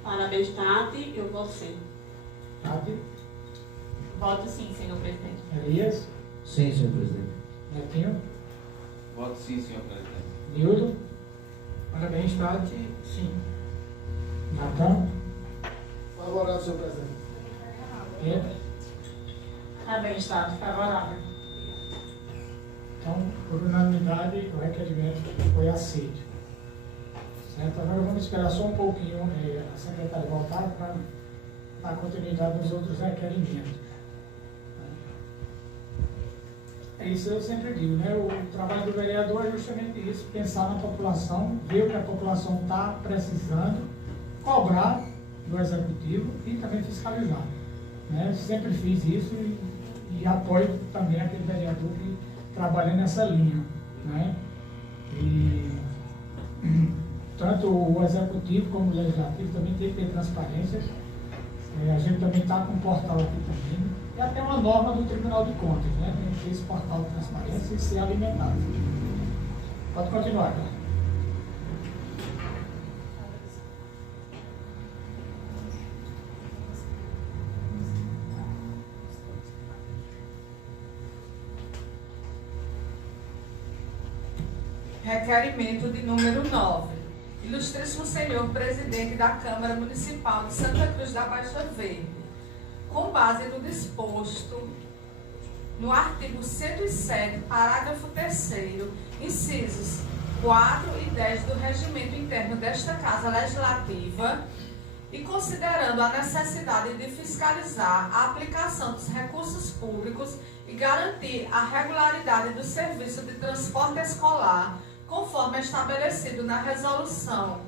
Parabéns, Tati, eu voto sim. Tati? Voto sim, senhor presidente. Elias? Sim, senhor presidente. Netinho? Voto sim, senhor presidente. Nildo? Parabéns, Tati. Sim. Natan? Favorável, senhor presidente. Pedro? Parabéns, Tati. Favorável. Então, por unanimidade, o requerimento foi aceito. Certo? Agora vamos esperar só um pouquinho a secretária voltar para dar continuidade nos outros requerimentos. É isso eu sempre digo, né? O trabalho do vereador é justamente isso, pensar na população, ver o que a população está precisando, cobrar do executivo e também fiscalizar. Né? Sempre fiz isso e apoio também aquele vereador que trabalha nessa linha. Né? E tanto o executivo como o legislativo também tem que ter transparência. A gente também está com um portal aqui também. E até uma norma do Tribunal de Contas, né? Tem que ter esse portal de transparência e ser alimentado. Pode continuar, cara. Requerimento de número 9. Ilustríssimo Senhor Presidente da Câmara Municipal de Santa Cruz da Baixa Verde, com base no disposto no artigo 107, parágrafo 3º, incisos 4 e 10 do Regimento Interno desta Casa Legislativa, e considerando a necessidade de fiscalizar a aplicação dos recursos públicos e garantir a regularidade do serviço de transporte escolar, conforme estabelecido na Resolução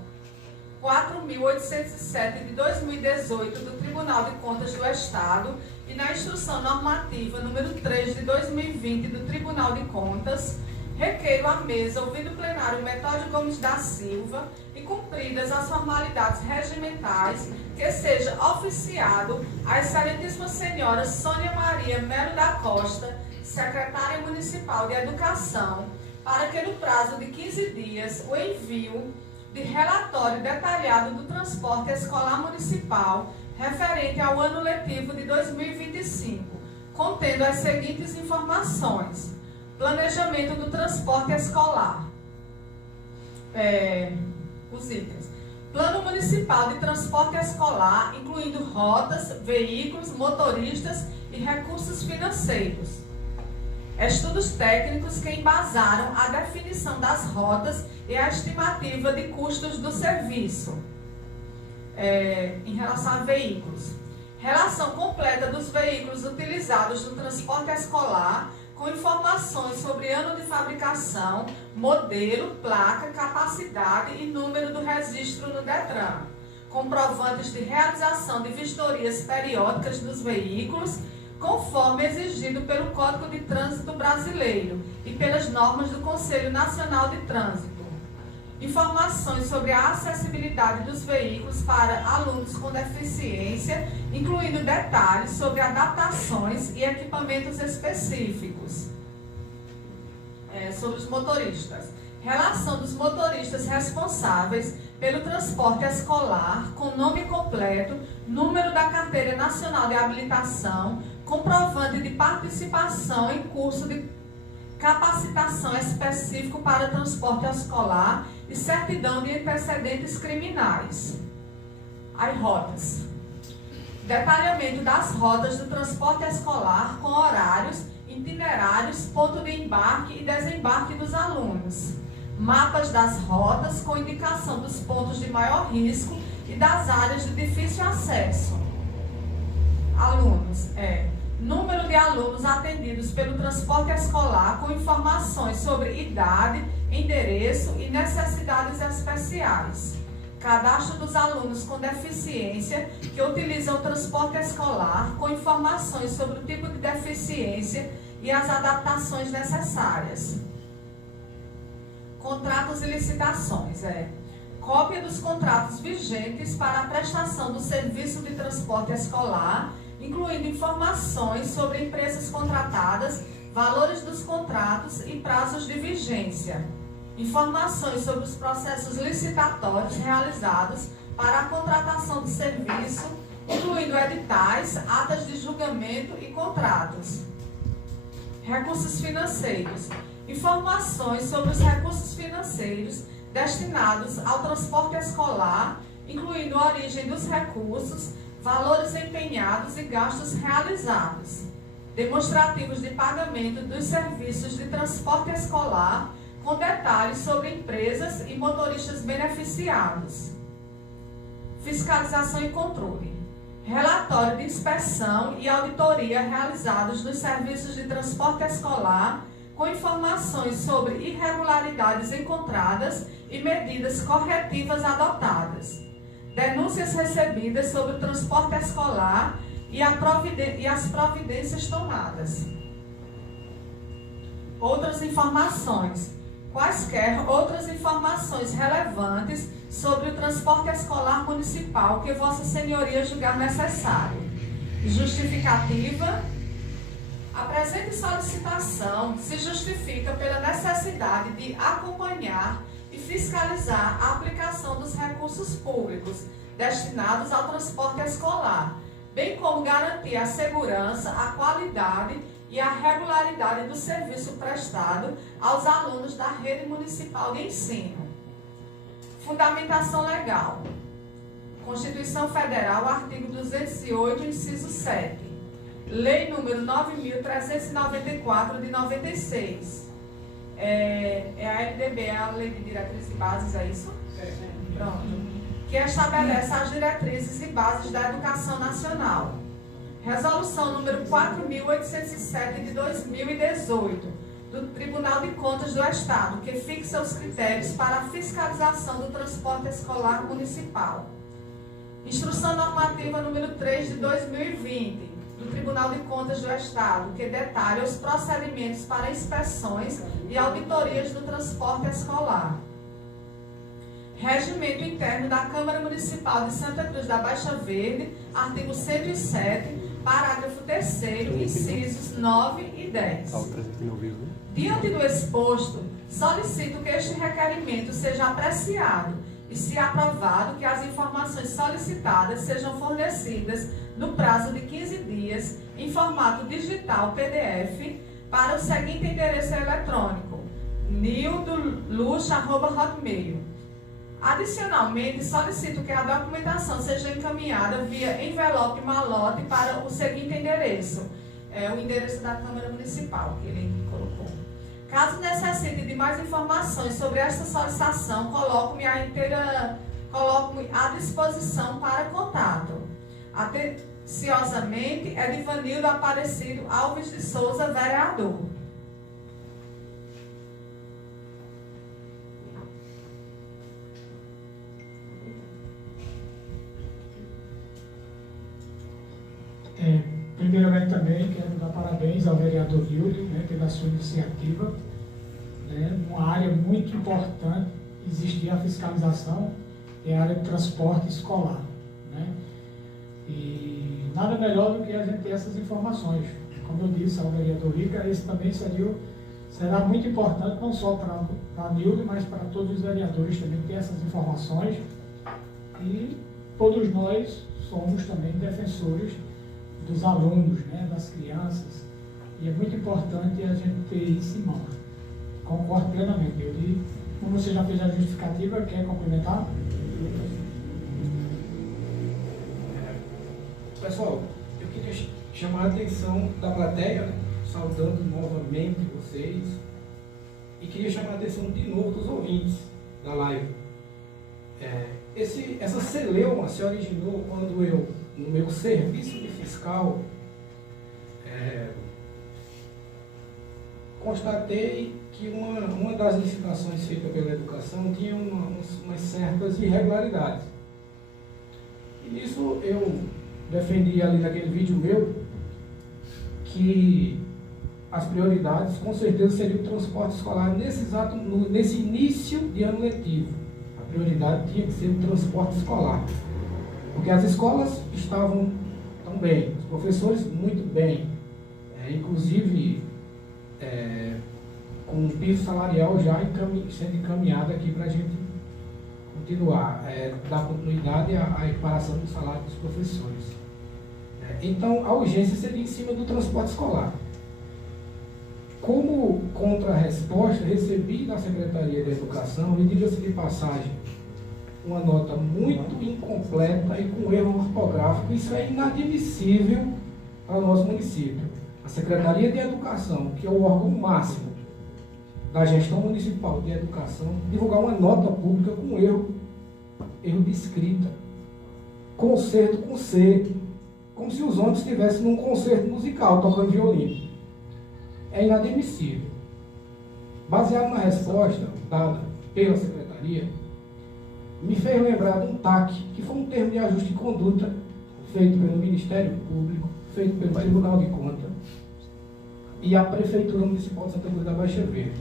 4.807 de 2018 do Tribunal de Contas do Estado e na Instrução Normativa número 3 de 2020 do Tribunal de Contas, requeiro à mesa, ouvido o plenário Metódio Gomes da Silva e cumpridas as formalidades regimentais, que seja oficiado a excelentíssima senhora Sônia Maria Melo da Costa, secretária municipal de Educação, para que no prazo de 15 dias o envio de relatório detalhado do transporte escolar municipal referente ao ano letivo de 2025, contendo as seguintes informações: planejamento do transporte escolar, os itens: plano municipal de transporte escolar, incluindo rotas, veículos, motoristas e recursos financeiros. Estudos técnicos que embasaram a definição das rotas e a estimativa de custos do serviço em relação a veículos. Relação completa dos veículos utilizados no transporte escolar, com informações sobre ano de fabricação, modelo, placa, capacidade e número do registro no DETRAN. Comprovantes de realização de vistorias periódicas dos veículos, conforme exigido pelo Código de Trânsito Brasileiro e pelas normas do Conselho Nacional de Trânsito. Informações sobre a acessibilidade dos veículos para alunos com deficiência, incluindo detalhes sobre adaptações e equipamentos específicos. Sobre os motoristas. Relação dos motoristas responsáveis pelo transporte escolar, com nome completo, número da Carteira Nacional de Habilitação, comprovante de participação em curso de capacitação específico para transporte escolar e certidão de antecedentes criminais. As rotas. Detalhamento das rotas do transporte escolar com horários, itinerários, ponto de embarque e desembarque dos alunos. Mapas das rotas com indicação dos pontos de maior risco e das áreas de difícil acesso. Alunos, número de alunos atendidos pelo transporte escolar com informações sobre idade, endereço e necessidades especiais. Cadastro dos alunos com deficiência que utilizam o transporte escolar com informações sobre o tipo de deficiência e as adaptações necessárias. Contratos e licitações. Cópia dos contratos vigentes para a prestação do serviço de transporte escolar, incluindo informações sobre empresas contratadas, valores dos contratos e prazos de vigência. Informações sobre os processos licitatórios realizados para a contratação de serviço, incluindo editais, atas de julgamento e contratos. Recursos financeiros. Informações sobre os recursos financeiros destinados ao transporte escolar, incluindo a origem dos recursos, valores empenhados e gastos realizados. Demonstrativos de pagamento dos serviços de transporte escolar, com detalhes sobre empresas e motoristas beneficiados. Fiscalização e controle. relatório de inspeção e auditoria realizados nos serviços de transporte escolar, com informações sobre irregularidades encontradas e medidas corretivas adotadas. Denúncias recebidas sobre o transporte escolar e as providências tomadas. Outras informações. Quaisquer outras informações relevantes sobre o transporte escolar municipal que Vossa Senhoria julgar necessário. Justificativa. A presente solicitação se justifica pela necessidade de acompanhar e fiscalizar a aplicação dos recursos públicos destinados ao transporte escolar, bem como garantir a segurança, a qualidade e a regularidade do serviço prestado aos alunos da rede municipal de ensino. Fundamentação legal. Constituição Federal, artigo 208, inciso 7. Lei número 9.394 de 96. É a LDB, é a Lei de Diretrizes e Bases, é isso? Pronto. Que estabelece as diretrizes e bases da educação nacional. Resolução número 4.807 de 2018, do Tribunal de Contas do Estado, que fixa os critérios para a fiscalização do transporte escolar municipal. Instrução normativa número 3 de 2020, do Tribunal de Contas do Estado, que detalha os procedimentos para inspeções e auditorias do transporte escolar. Regimento interno da Câmara Municipal de Santa Cruz da Baixa Verde, artigo 107, parágrafo 3º, incisos 9 e 10. Diante do exposto, solicito que este requerimento seja apreciado e, se aprovado, que as informações solicitadas sejam fornecidas no prazo de 15 dias, em formato digital PDF, para o seguinte endereço eletrônico: nildoluxa@hotmail. Adicionalmente, solicito que a documentação seja encaminhada via envelope malote para o seguinte endereço, o endereço da Câmara Municipal, que ele colocou. Caso necessite de mais informações sobre esta solicitação, coloco-me à disposição para contato. Atenciosamente, Edivanildo Aparecido Alves de Souza, vereador. Primeiramente também quero dar parabéns ao vereador Hildo, pela sua iniciativa. Uma área muito importante existir a fiscalização é a área de transporte escolar. E nada melhor do que a gente ter essas informações. Como eu disse ao vereador Rica, esse também será muito importante, não só para a Nilde, mas para todos os vereadores também ter essas informações. E todos nós somos também defensores dos alunos, das crianças, e é muito importante a gente ter isso em mão. Concordo plenamente. Como você já fez a justificativa, quer complementar? Pessoal, eu queria chamar a atenção da plateia, saudando novamente vocês, e queria chamar a atenção de novo dos ouvintes da live. Essa celeuma se originou quando eu, no meu serviço de fiscal, constatei que uma das licitações feitas pela educação tinha umas certas irregularidades. E nisso eu defendi ali naquele vídeo meu que as prioridades com certeza seriam o transporte escolar nesse início de ano letivo. A prioridade tinha que ser o transporte escolar. Porque as escolas estavam tão bem, os professores muito bem, inclusive com um piso salarial já sendo encaminhado aqui para a gente continuar, dar continuidade à equiparação do salário dos professores. Então, a urgência seria em cima do transporte escolar. Como contra-resposta, recebi da Secretaria de Educação, e diga-se de passagem, uma nota muito incompleta e com erro ortográfico. Isso é inadmissível para o nosso município. A Secretaria de Educação, que é o órgão máximo da gestão municipal de educação, divulgar uma nota pública com erro de escrita, concerto com C, como se os ônibus estivessem num concerto musical, tocando violino. É inadmissível. Baseado na resposta dada pela Secretaria, me fez lembrar de um TAC, que foi um termo de ajuste de conduta feito pelo Ministério Público, feito pelo Tribunal de Contas e a Prefeitura Municipal de Santa Cruz da Baixa Verde.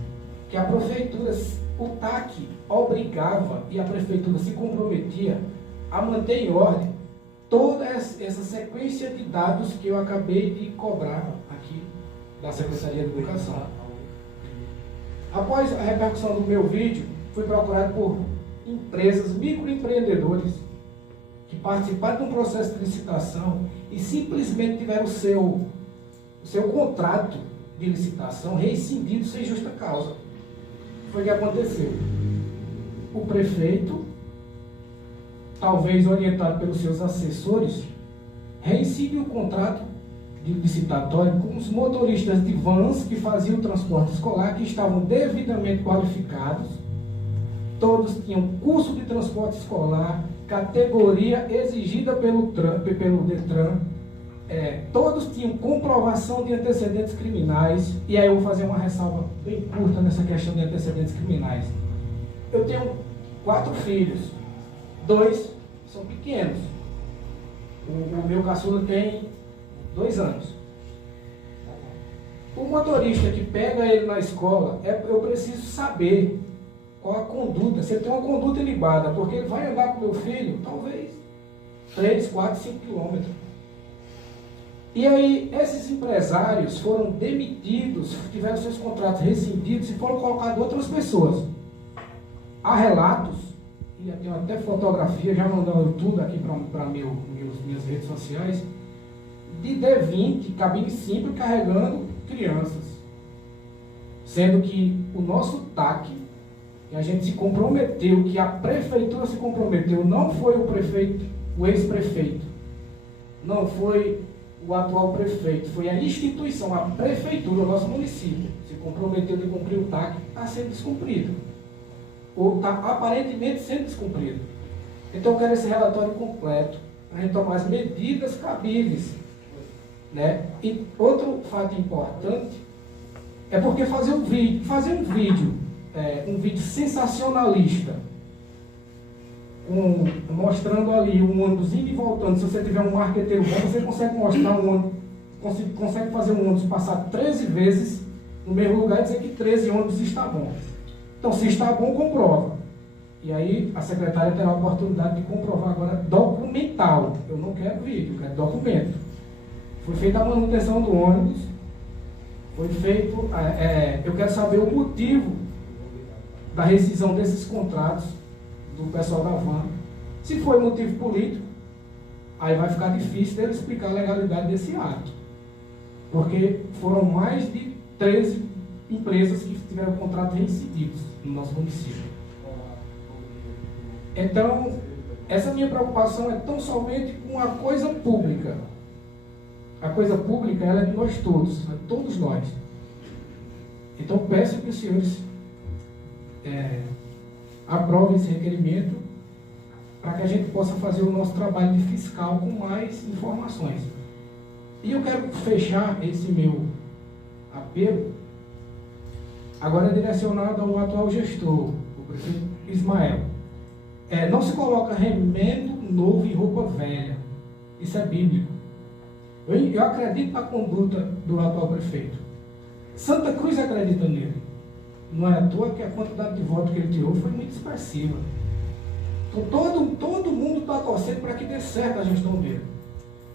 Que a Prefeitura, o TAC obrigava e a Prefeitura se comprometia a manter em ordem toda essa sequência de dados que eu acabei de cobrar aqui da Secretaria de Educação. Após a repercussão do meu vídeo, fui procurado por empresas, microempreendedores, que participaram de um processo de licitação e simplesmente tiveram o seu contrato de licitação rescindido sem justa causa. Foi o que aconteceu. O prefeito, talvez orientado pelos seus assessores, reincidiu o contrato de licitatório com os motoristas de vans que faziam o transporte escolar, que estavam devidamente qualificados, todos tinham curso de transporte escolar, categoria exigida pelo DETRAN, todos tinham comprovação de antecedentes criminais, e aí eu vou fazer uma ressalva bem curta nessa questão de antecedentes criminais. Eu tenho 4 filhos, 2 são pequenos, o meu caçula tem 2 anos. O motorista que pega ele na escola, eu preciso saber qual a conduta, se ele tem uma conduta ilibada, porque ele vai andar com meu filho, talvez 3, 4, 5 quilômetros. E aí, esses empresários foram demitidos, tiveram seus contratos rescindidos e foram colocados outras pessoas. Há relatos, e eu tenho até fotografia, já mandando tudo aqui para minhas redes sociais, de D20, cabine simples, carregando crianças. Sendo que o nosso TAC, que a gente se comprometeu, que a prefeitura se comprometeu, não foi o prefeito, o ex-prefeito, não foi o atual prefeito, foi a instituição, a prefeitura, o nosso município, se comprometeu de cumprir o TAC, está sendo descumprido. Ou está aparentemente sendo descumprido. Então eu quero esse relatório completo, para a gente tomar as medidas cabíveis. Né? E outro fato importante é porque fazer um vídeo sensacionalista, mostrando ali um ônibus indo e voltando. Se você tiver um marqueteiro bom, você consegue mostrar um ônibus, consegue fazer um ônibus passar 13 vezes no mesmo lugar e dizer que 13 ônibus está bom. Então, se está bom, comprova. E aí a secretária terá a oportunidade de comprovar agora documental. Eu não quero vídeo, eu quero documento. Foi feita a manutenção do ônibus, foi feito, eu quero saber o motivo da rescisão desses contratos do pessoal da van. Se foi motivo político, aí vai ficar difícil dele explicar a legalidade desse ato. Porque foram mais de 13 empresas que tiveram contratos reincididos no nosso município. Então, essa minha preocupação é tão somente com a coisa pública. A coisa pública, ela é de nós todos, é de todos nós. Então, peço que os senhores aprovem esse requerimento para que a gente possa fazer o nosso trabalho de fiscal com mais informações. E eu quero fechar esse meu apelo, agora direcionado ao atual gestor, o prefeito Ismael. Não se coloca remendo novo em roupa velha. Isso é bíblico. Eu acredito na conduta do atual prefeito. Santa Cruz acredita nele. Não é à toa que a quantidade de votos que ele tirou foi muito expressiva. Então, todo mundo está torcendo para que dê certo a gestão dele.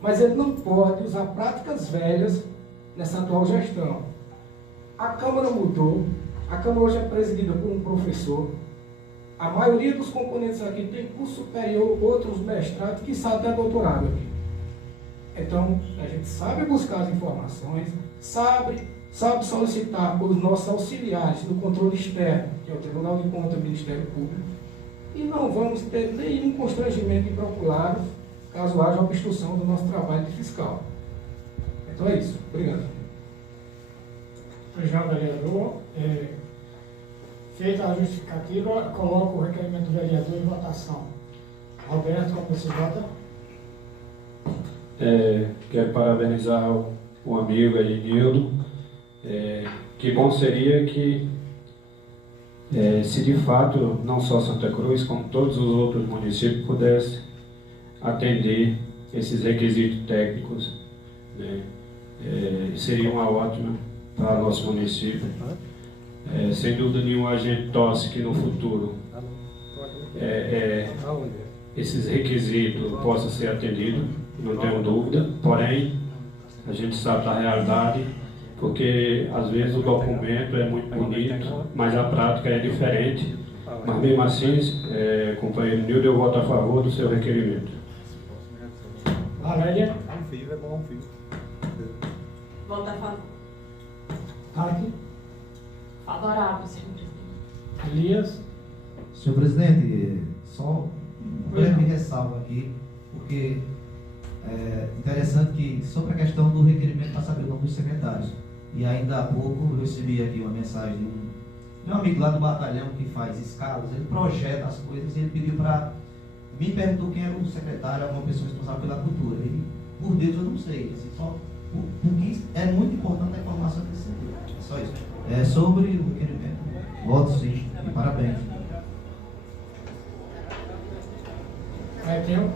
Mas ele não pode usar práticas velhas nessa atual gestão. A Câmara mudou. A Câmara hoje é presidida por um professor. A maioria dos componentes aqui tem curso superior, outros mestrados, que sabem até doutorado aqui. Então, a gente sabe buscar as informações, sabe solicitar os nossos auxiliares no controle externo, que é o Tribunal de Contas e o Ministério Público, e não vamos ter nenhum constrangimento em procurá-los, caso haja obstrução do nosso trabalho de fiscal. Então é isso. Obrigado. Obrigado, vereador. Feita a justificativa, coloco o requerimento do vereador em votação. Roberto, como você vota? Quero parabenizar o amigo aí, Nildo. Que bom seria que, se de fato, não só Santa Cruz, como todos os outros municípios pudessem atender esses requisitos técnicos, né? Seria uma ótima para o nosso município. Sem dúvida nenhuma, a gente torce que no futuro esses requisitos possam ser atendidos, não tenho dúvida, porém a gente sabe da realidade, porque às vezes o documento é muito bonito, mas a prática é diferente. Mas mesmo assim, companheiro Nildo, eu voto a favor do seu requerimento. Valéria? Voto a favor. Tarque? Favorável, senhor presidente. Elias? Senhor presidente, só um breve ressalva aqui, porque é interessante que, sobre a questão do requerimento para saber o nome dos secretários, e ainda há pouco eu recebi aqui uma mensagem de meu amigo lá do batalhão que faz escalas, ele projeta as coisas e ele pediu para... Me perguntou quem era o secretário, alguma pessoa responsável pela cultura. E, por Deus, eu não sei, assim, só porque é muito importante a informação desse sentido. É só isso. Sobre o requerimento, voto sim, e parabéns. Tempo?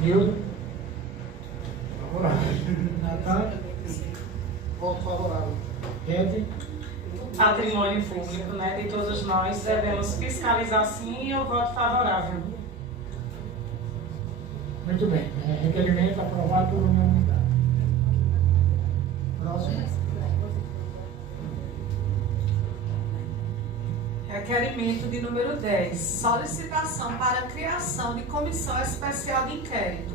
Nildo? Favorável. Natália? Voto favorável. Ed? Patrimônio público, né, de todos nós, devemos fiscalizar sim, e eu voto favorável. Muito bem. Requerimento aprovado por unanimidade. Próximo. Requerimento de número 10. Solicitação para a criação de comissão especial de inquérito.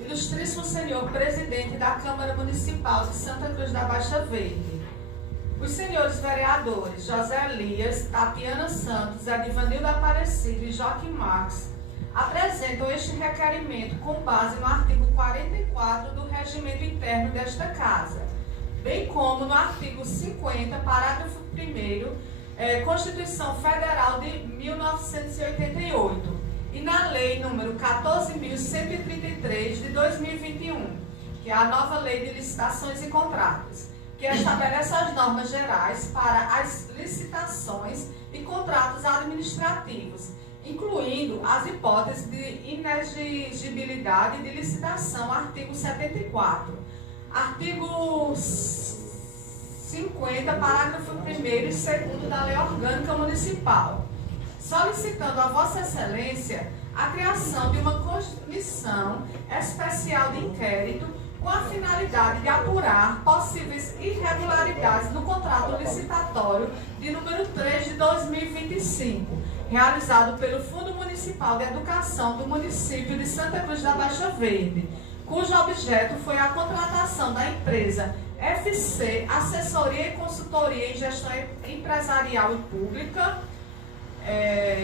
Ilustríssimo senhor presidente da Câmara Municipal de Santa Cruz da Baixa Verde. Os senhores vereadores José Elias, Tatiana Santos, Edivanildo Aparecido e Joaquim Marques apresentam este requerimento com base no artigo 44 do Regimento Interno desta Casa, bem como no artigo 50, parágrafo 1º, Constituição Federal de 1988 e na Lei número 14.133 de 2021, que é a nova Lei de Licitações e Contratos, que estabelece as normas gerais para as licitações e contratos administrativos, incluindo as hipóteses de inexigibilidade de licitação, artigo 74. Artigo 50, parágrafo 1º e 2º da Lei Orgânica Municipal, solicitando a Vossa Excelência a criação de uma comissão especial de inquérito com a finalidade de apurar possíveis irregularidades no contrato licitatório de número 3 de 2025, realizado pelo Fundo Municipal de Educação do município de Santa Cruz da Baixa Verde, cujo objeto foi a contratação da empresa FC Assessoria e Consultoria em Gestão Empresarial e Pública,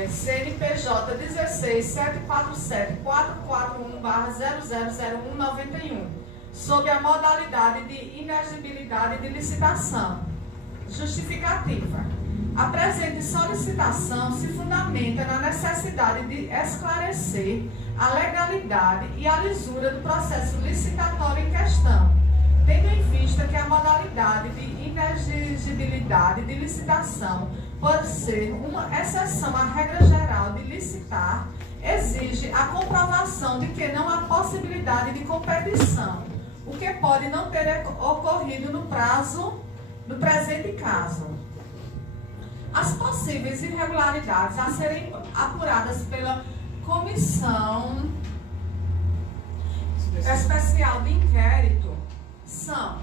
CNPJ 16747441/000191, sob a modalidade de inexigibilidade de licitação. Justificativa. A presente solicitação se fundamenta na necessidade de esclarecer a legalidade e a lisura do processo licitatório em questão, tendo em vista que a modalidade de inexigibilidade de licitação pode ser uma exceção à regra geral de licitar, exige a comprovação de que não há possibilidade de competição, o que pode não ter ocorrido no presente caso. As possíveis irregularidades a serem apuradas pela Comissão Especial de Inquérito são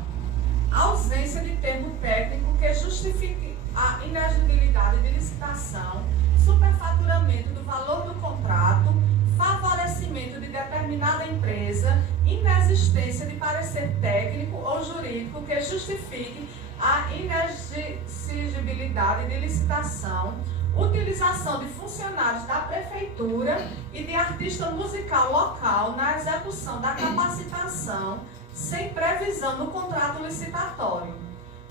a ausência de termo técnico que justifique a inexigibilidade de licitação, superfaturamento do valor do contrato, favorecimento de determinada empresa, inexistência de parecer técnico ou jurídico que justifique a inexigibilidade de licitação, utilização de funcionários da prefeitura e de artista musical local na execução da capacitação sem previsão no contrato licitatório,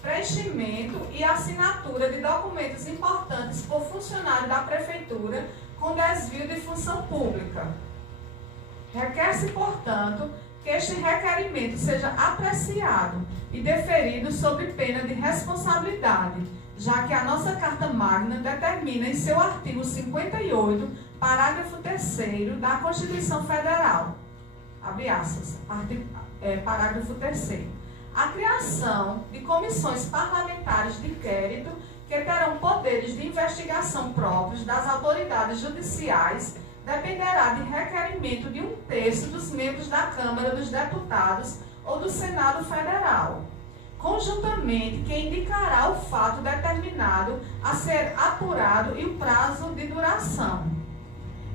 preenchimento e assinatura de documentos importantes por funcionário da prefeitura com desvio de função pública, Requer-se, portanto, que este requerimento seja apreciado e deferido sob pena de responsabilidade, já que a nossa Carta Magna determina em seu artigo 58, parágrafo 3º da Constituição Federal, abre aspas, parágrafo 3º, a criação de comissões parlamentares de inquérito que terão poderes de investigação próprios das autoridades judiciais dependerá de requerimento de 1/3 dos membros da Câmara dos Deputados ou do Senado Federal, conjuntamente que indicará o fato determinado a ser apurado e o prazo de duração.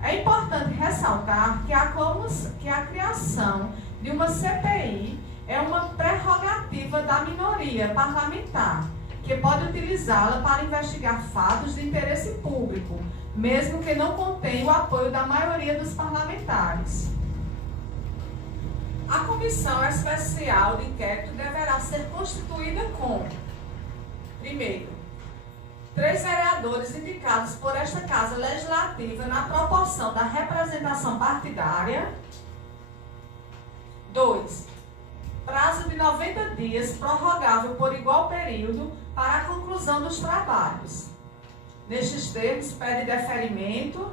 É importante ressaltar que a criação de uma CPI é uma prerrogativa da minoria parlamentar, que pode utilizá-la para investigar fatos de interesse público, mesmo que não contenha o apoio da maioria dos parlamentares. A comissão especial de inquérito deverá ser constituída com, primeiro, 3 vereadores indicados por esta Casa Legislativa na proporção da representação partidária. 2. Prazo de 90 dias, prorrogável por igual período, para a conclusão dos trabalhos. Nestes termos, pede deferimento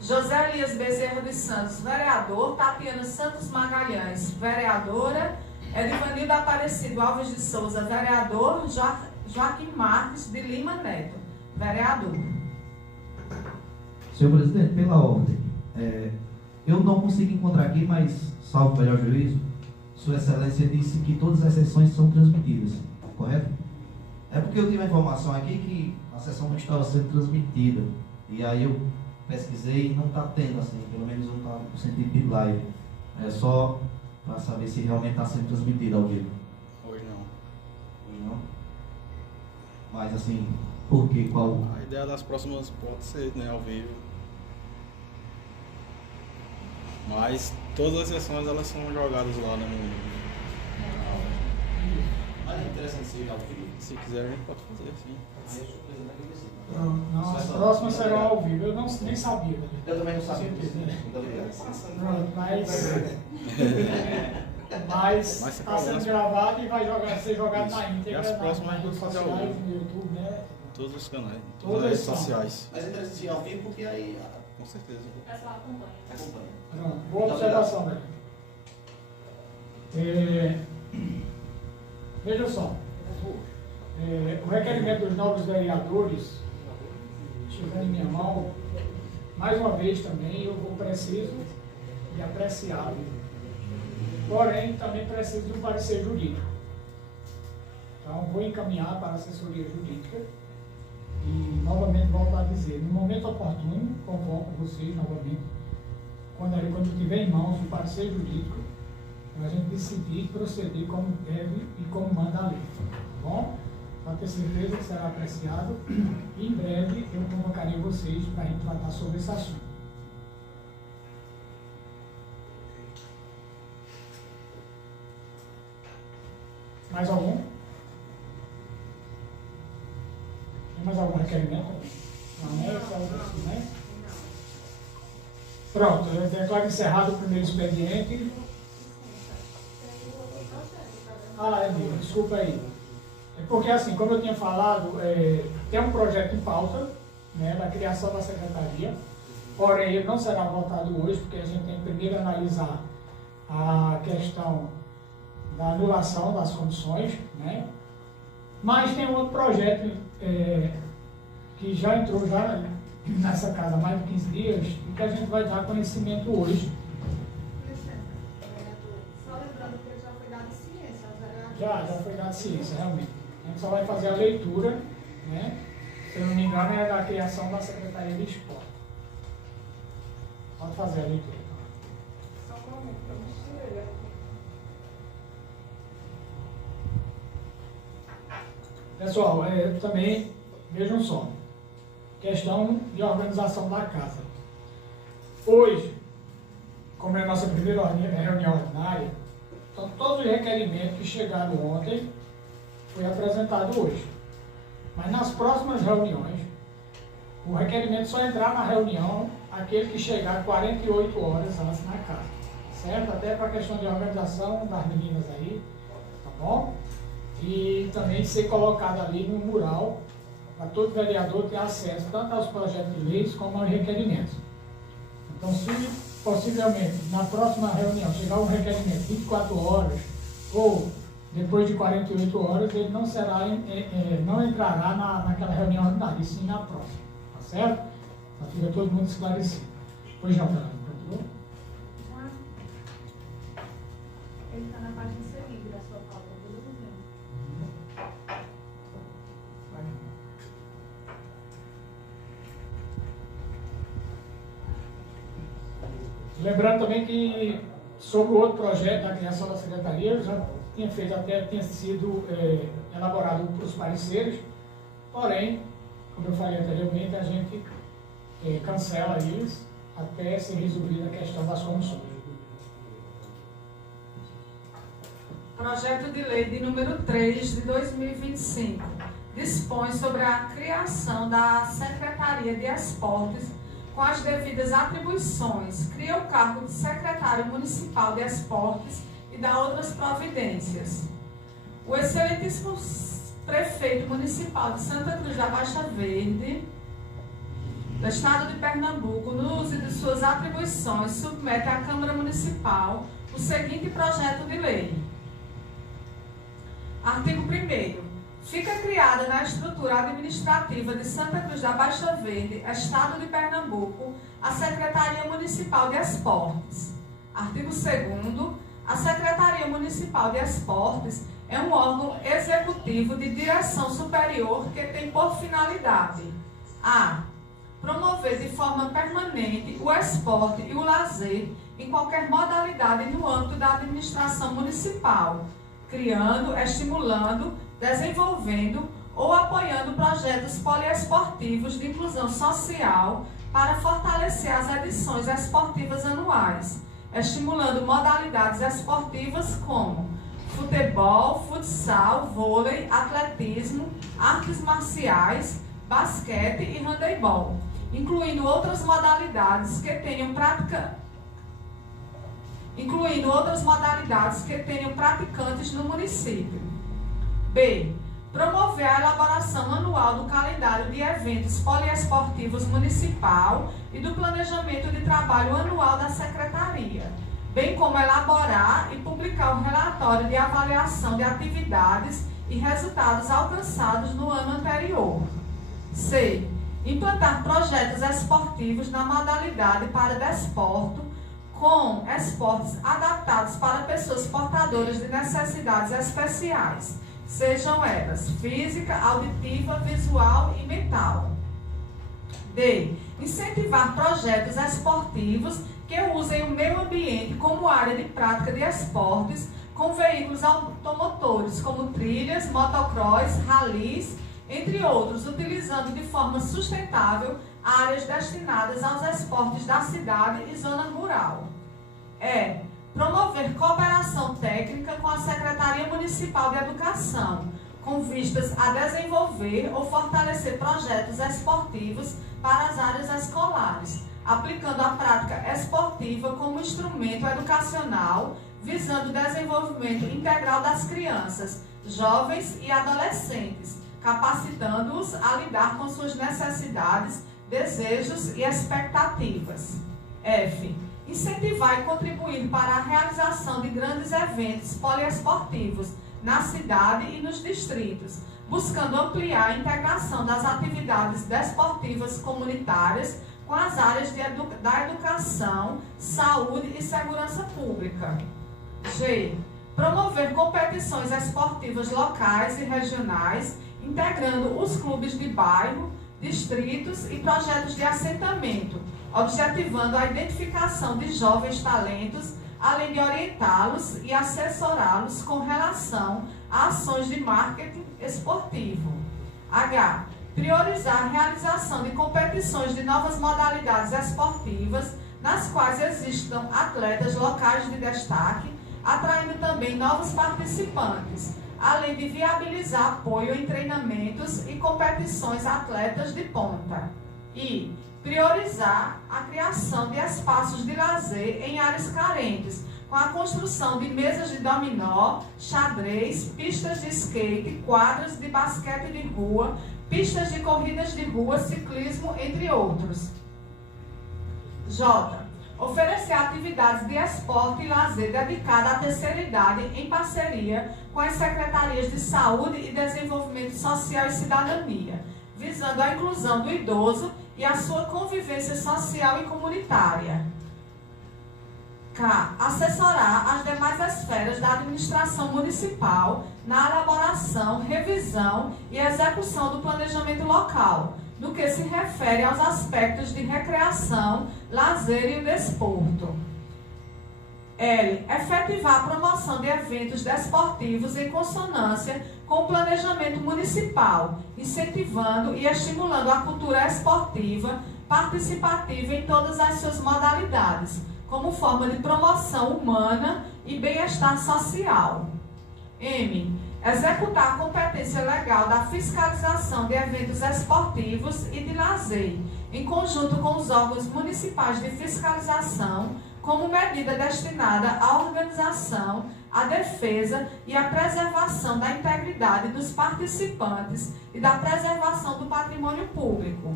José Elias Bezerra dos Santos, vereador; Tatiana Santos Magalhães, vereadora; Edivanildo Aparecido Alves de Souza, vereador; Joaquim Marques de Lima Neto, vereador. Senhor presidente, pela ordem, eu não consigo encontrar aqui, mas, salvo o melhor juízo, Sua Excelência disse que todas as sessões são transmitidas, correto? É porque eu tive a informação aqui que a sessão não estava sendo transmitida, e aí eu pesquisei e não está tendo, assim, pelo menos não está no sentido de live. É só para saber se realmente está sendo transmitida ao vivo. Hoje não. Hoje não? Mas assim, por quê? Qual? A ideia das próximas pode ser, né, ao vivo. Mas todas as sessões elas são jogadas lá no canal. Mas é interessante ser ao vivo. Se quiser a gente pode fazer, sim. Não, as próximas serão ao vivo. Eu nem sabia. Eu também não sabia. Pronto, mas está sendo gravado e vai ser jogado na íntegra. E as próximas nas redes sociais, no YouTube, né? Todos os canais, todas as redes sociais. Mas é interessante ser ao vivo porque aí... Com certeza. O pessoal acompanha. Pronto, boa observação, velho. Veja só. O requerimento dos novos vereadores, chegando em minha mão, mais uma vez também eu vou preciso de apreciá-lo. Porém, também preciso de um parecer jurídico. Então, vou encaminhar para a assessoria jurídica e, novamente, volto a dizer, no momento oportuno, convoco vocês novamente, quando tiver em mãos o parecer jurídico, para a gente decidir proceder como deve e como manda a lei. Tá bom? Pode ter certeza que será apreciado e em breve eu convocarei vocês para a gente tratar sobre esse assunto. Mais algum? Tem mais algum requerimento? Não, é só isso, né? Pronto, eu declaro encerrado o primeiro expediente. Desculpa aí. É porque, assim, como eu tinha falado, tem um projeto em pauta, né, da criação da secretaria, porém ele não será votado hoje, porque a gente tem que primeiro analisar a questão da anulação das comissões, né? Mas tem um outro projeto que já entrou nessa casa há mais de 15 dias e que a gente vai dar conhecimento hoje. Só lembrando que já foi dado ciência aos vereadores. Já foi dado ciência, realmente. A gente só vai fazer a leitura, né? Se eu não me engano, é da criação da Secretaria de Esporte. Pode fazer a leitura. Só um momento, para eu Pessoal, também, vejam só, questão de organização da casa. Hoje, como é a nossa primeira reunião ordinária, então todos os requerimentos que chegaram ontem foi apresentado hoje. Mas nas próximas reuniões, o requerimento só entrar na reunião aquele que chegar 48 horas antes na casa. certo? Até para a questão de organização das meninas aí, tá bom? E também ser colocado ali no mural, para todo vereador ter acesso tanto aos projetos de leis como aos requerimentos. Então, se possivelmente na próxima reunião chegar um requerimento 24 horas ou depois de 48 horas, ele não será, não entrará naquela reunião ordinária, e sim na próxima, tá certo? Então fica todo mundo esclarecido. Pois não, continua? Ele está na página seguinte da sua pauta, tudo bem? Lembrando também que sobre o outro projeto da criação da secretaria, eu já tinha feito, até tinha sido elaborado os pareceres, porém, como eu falei anteriormente, a gente cancela eles até ser resolvida a questão das comissões. Projeto de lei de número 3 de 2025 dispõe sobre a criação da Secretaria de Esportes com as devidas atribuições, cria o cargo de secretário municipal de esportes e dá outras providências. O excelentíssimo prefeito municipal de Santa Cruz da Baixa Verde, do estado de Pernambuco, no uso de suas atribuições, submete à Câmara Municipal o seguinte projeto de lei. Artigo 1º. Fica criada na estrutura administrativa de Santa Cruz da Baixa Verde, estado de Pernambuco, a Secretaria Municipal de Esportes. Artigo 2º. A Secretaria Municipal de Esportes é um órgão executivo de direção superior que tem por finalidade: a. Promover de forma permanente o esporte e o lazer em qualquer modalidade no âmbito da administração municipal, criando, estimulando, desenvolvendo ou apoiando projetos poliesportivos de inclusão social para fortalecer as edições esportivas anuais, estimulando modalidades esportivas como futebol, futsal, vôlei, atletismo, artes marciais, basquete e handebol, incluindo outras modalidades que tenham praticantes no município. B. Promover a elaboração anual do calendário de eventos poliesportivos municipal e do planejamento de trabalho anual da Secretaria, bem como elaborar e publicar o relatório de avaliação de atividades e resultados alcançados no ano anterior. C. Implantar projetos esportivos na modalidade para desporto, com esportes adaptados para pessoas portadoras de necessidades especiais, sejam elas física, auditiva, visual e mental. D. Incentivar projetos esportivos que usem o meio ambiente como área de prática de esportes, com veículos automotores como trilhas, motocross, ralis, entre outros, utilizando de forma sustentável áreas destinadas aos esportes da cidade e zona rural. E. Promover cooperação técnica com a Secretaria Municipal de Educação, com vistas a desenvolver ou fortalecer projetos esportivos para as áreas escolares, aplicando a prática esportiva como instrumento educacional, visando o desenvolvimento integral das crianças, jovens e adolescentes, capacitando-os a lidar com suas necessidades, desejos e expectativas. F. Incentivar e contribuir para a realização de grandes eventos poliesportivos na cidade e nos distritos, buscando ampliar a integração das atividades desportivas comunitárias com as áreas da educação, saúde e segurança pública. G. Promover competições esportivas locais e regionais, integrando os clubes de bairro, distritos e projetos de assentamento, objetivando a identificação de jovens talentos, além de orientá-los e assessorá-los com relação a ações de marketing esportivo. H. Priorizar a realização de competições de novas modalidades esportivas, nas quais existam atletas locais de destaque, atraindo também novos participantes, além de viabilizar apoio em treinamentos e competições a atletas de ponta. E priorizar a criação de espaços de lazer em áreas carentes, com a construção de mesas de dominó, xadrez, pistas de skate, quadras de basquete de rua, pistas de corridas de rua, ciclismo, entre outros. J. Oferecer atividades de esporte e lazer dedicadas à terceira idade em parceria com as Secretarias de Saúde e Desenvolvimento Social e Cidadania, visando a inclusão do idoso e a sua convivência social e comunitária. K. Assessorar as demais esferas da administração municipal na elaboração, revisão e execução do planejamento local, no que se refere aos aspectos de recreação, lazer e o desporto. L. Efetivar a promoção de eventos desportivos em consonância com o planejamento municipal, incentivando e estimulando a cultura esportiva participativa em todas as suas modalidades, como forma de promoção humana e bem-estar social. M. Executar a competência legal da fiscalização de eventos esportivos e de lazer, em conjunto com os órgãos municipais de fiscalização, como medida destinada à organização, à defesa e à preservação da integridade dos participantes e da preservação do patrimônio público.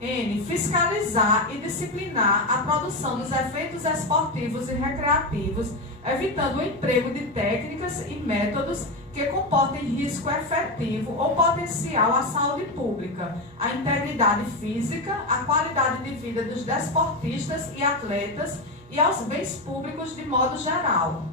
N. Fiscalizar e disciplinar a produção dos eventos esportivos e recreativos, evitando o emprego de técnicas e métodos que comportem risco efetivo ou potencial à saúde pública, à integridade física, à qualidade de vida dos desportistas e atletas e aos bens públicos de modo geral.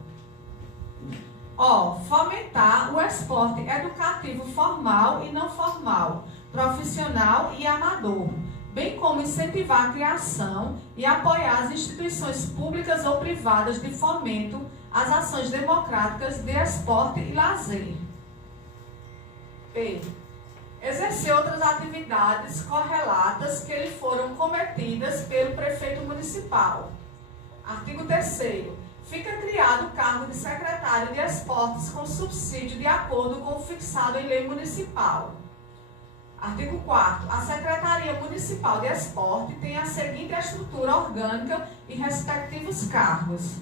O. Fomentar o esporte educativo formal e não formal, profissional e amador, bem como incentivar a criação e apoiar as instituições públicas ou privadas de fomento às ações democráticas de esporte e lazer. B. Exercer outras atividades correlatas que lhe foram cometidas pelo prefeito municipal. Artigo 3º. Fica criado o cargo de secretário de esportes com subsídio de acordo com o fixado em lei municipal. Artigo 4º. A Secretaria Municipal de Esporte tem a seguinte estrutura orgânica e respectivos cargos.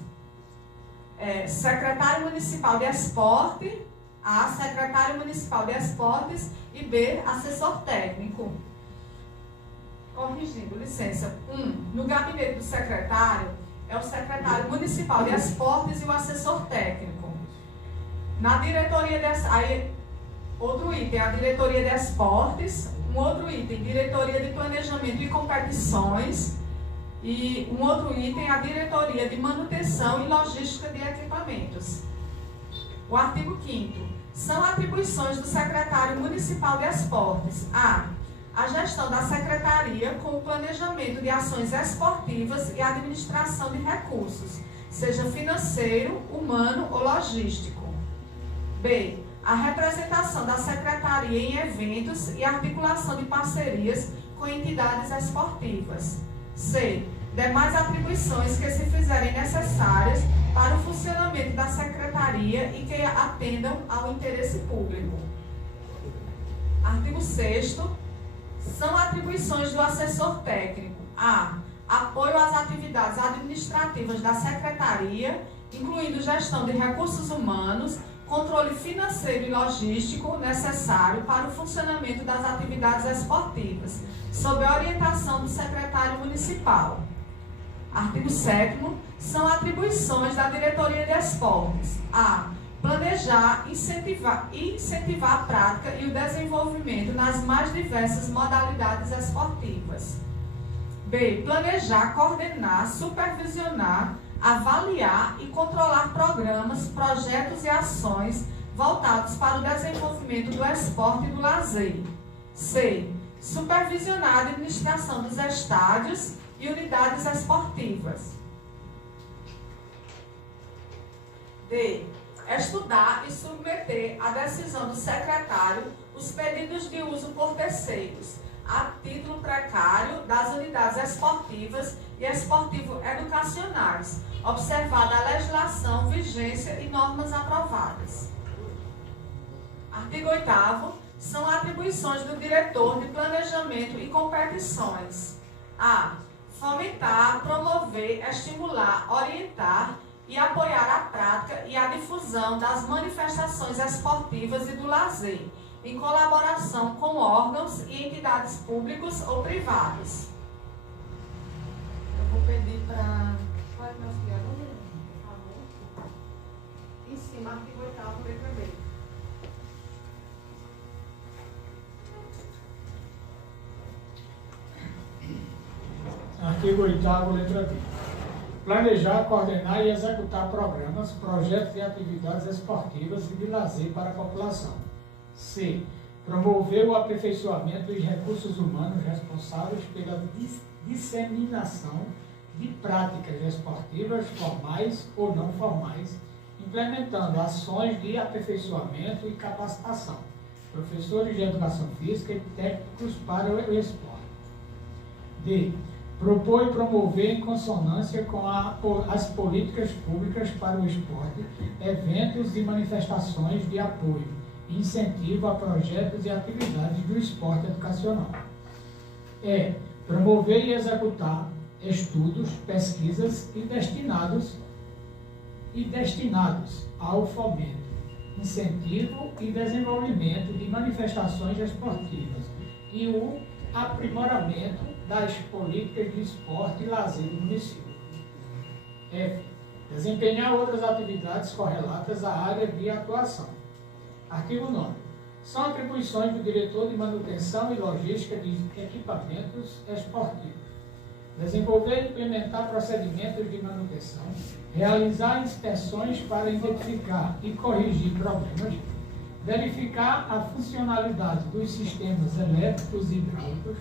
Secretário Municipal de Esporte, A. Secretário Municipal de Esportes e B. Assessor Técnico. Corrigindo, licença. 1. No gabinete do secretário é o Secretário Municipal de Esportes e o Assessor Técnico. Na diretoria de... Outro item, a diretoria de esportes. Um outro item, diretoria de planejamento e competições. E um outro item, a diretoria de manutenção e logística de equipamentos. O artigo 5º. São atribuições do secretário municipal de esportes. A. A gestão da secretaria com o planejamento de ações esportivas e administração de recursos, seja financeiro, humano ou logístico. B. A representação da secretaria em eventos e articulação de parcerias com entidades esportivas. C. Demais atribuições que se fizerem necessárias para o funcionamento da secretaria e que atendam ao interesse público. Artigo 6º. São atribuições do assessor técnico. A. Apoio às atividades administrativas da secretaria, incluindo gestão de recursos humanos, controle financeiro e logístico necessário para o funcionamento das atividades esportivas, sob a orientação do secretário municipal. Artigo 7º. São atribuições da diretoria de esportes. A. Planejar, incentivar a prática e o desenvolvimento nas mais diversas modalidades esportivas. B. Planejar, coordenar, supervisionar, avaliar e controlar programas, projetos e ações voltados para o desenvolvimento do esporte e do lazer. C. Supervisionar a administração dos estádios e unidades esportivas. D. Estudar e submeter à decisão do secretário os pedidos de uso por terceiros, a título precário das unidades esportivas e esportivo-educacionais, observada a legislação, vigência e normas aprovadas. Artigo 8º. São atribuições do diretor de planejamento e competições: a. Fomentar, promover, estimular, orientar e apoiar a prática e a difusão das manifestações esportivas e do lazer, em colaboração com órgãos e entidades públicos ou privados. Eu vou pedir para... Pode me auxiliar, por favor? Em cima, artigo 8º, letra B. Artigo 8º, letra B. Planejar, coordenar e executar programas, projetos e atividades esportivas e de lazer para a população. C. Promover o aperfeiçoamento dos recursos humanos responsáveis pela disseminação de práticas esportivas formais ou não formais, implementando ações de aperfeiçoamento e capacitação, professores de educação física e técnicos para o esporte. D. Propor e promover em consonância com as políticas públicas para o esporte, eventos e manifestações de apoio e incentivo a projetos e atividades do esporte educacional. E. Promover e executar estudos, pesquisas e destinados ao fomento, incentivo e desenvolvimento de manifestações esportivas e o aprimoramento das políticas de esporte e lazer do município. F. Desempenhar outras atividades correlatas à área de atuação. Artigo 9. São atribuições do diretor de manutenção e logística de equipamentos esportivos. Desenvolver e implementar procedimentos de manutenção, realizar inspeções para identificar e corrigir problemas, verificar a funcionalidade dos sistemas elétricos e hidráulicos,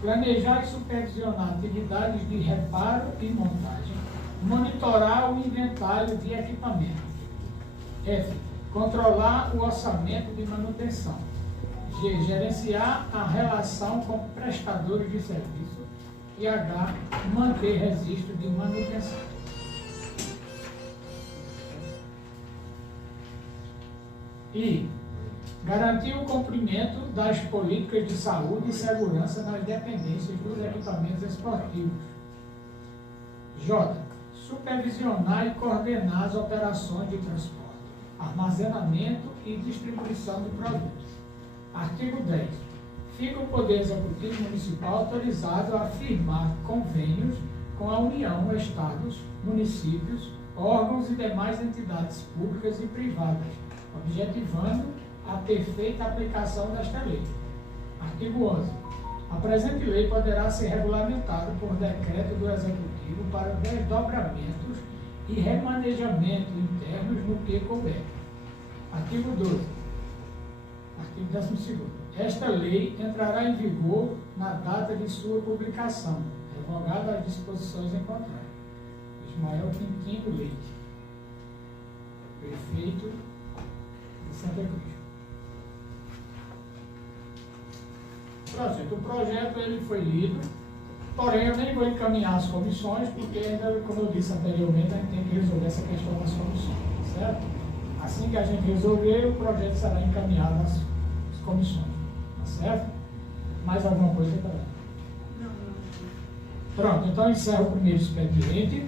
planejar e supervisionar atividades de reparo e montagem, monitorar o inventário de equipamentos. F. Controlar o orçamento de manutenção. G. Gerenciar a relação com prestadores de serviço. E H. Manter registro de manutenção. I. Garantir o cumprimento das políticas de saúde e segurança nas dependências dos equipamentos esportivos. J. Supervisionar e coordenar as operações de transporte, armazenamento e distribuição de produtos. Artigo 10. Fica o Poder Executivo Municipal autorizado a firmar convênios com a União, Estados, municípios, órgãos e demais entidades públicas e privadas, objetivando a perfeita aplicação desta lei. Artigo 11. A presente lei poderá ser regulamentada por decreto do Executivo para desdobramentos e remanejamento internos no que couber. Artigo 12. Artigo 12º. Esta lei entrará em vigor na data de sua publicação, revogada as disposições em contrário. Ismael Quintino Leite, prefeito de Santa Cruz. O projeto ele foi lido, porém eu nem vou encaminhar as comissões, porque ainda, como eu disse anteriormente, a gente tem que resolver essa questão das comissões, certo? Assim que a gente resolver, o projeto será encaminhado às comissões, tá certo? Mais alguma coisa para lá? Não. Pronto, então encerro o primeiro expediente.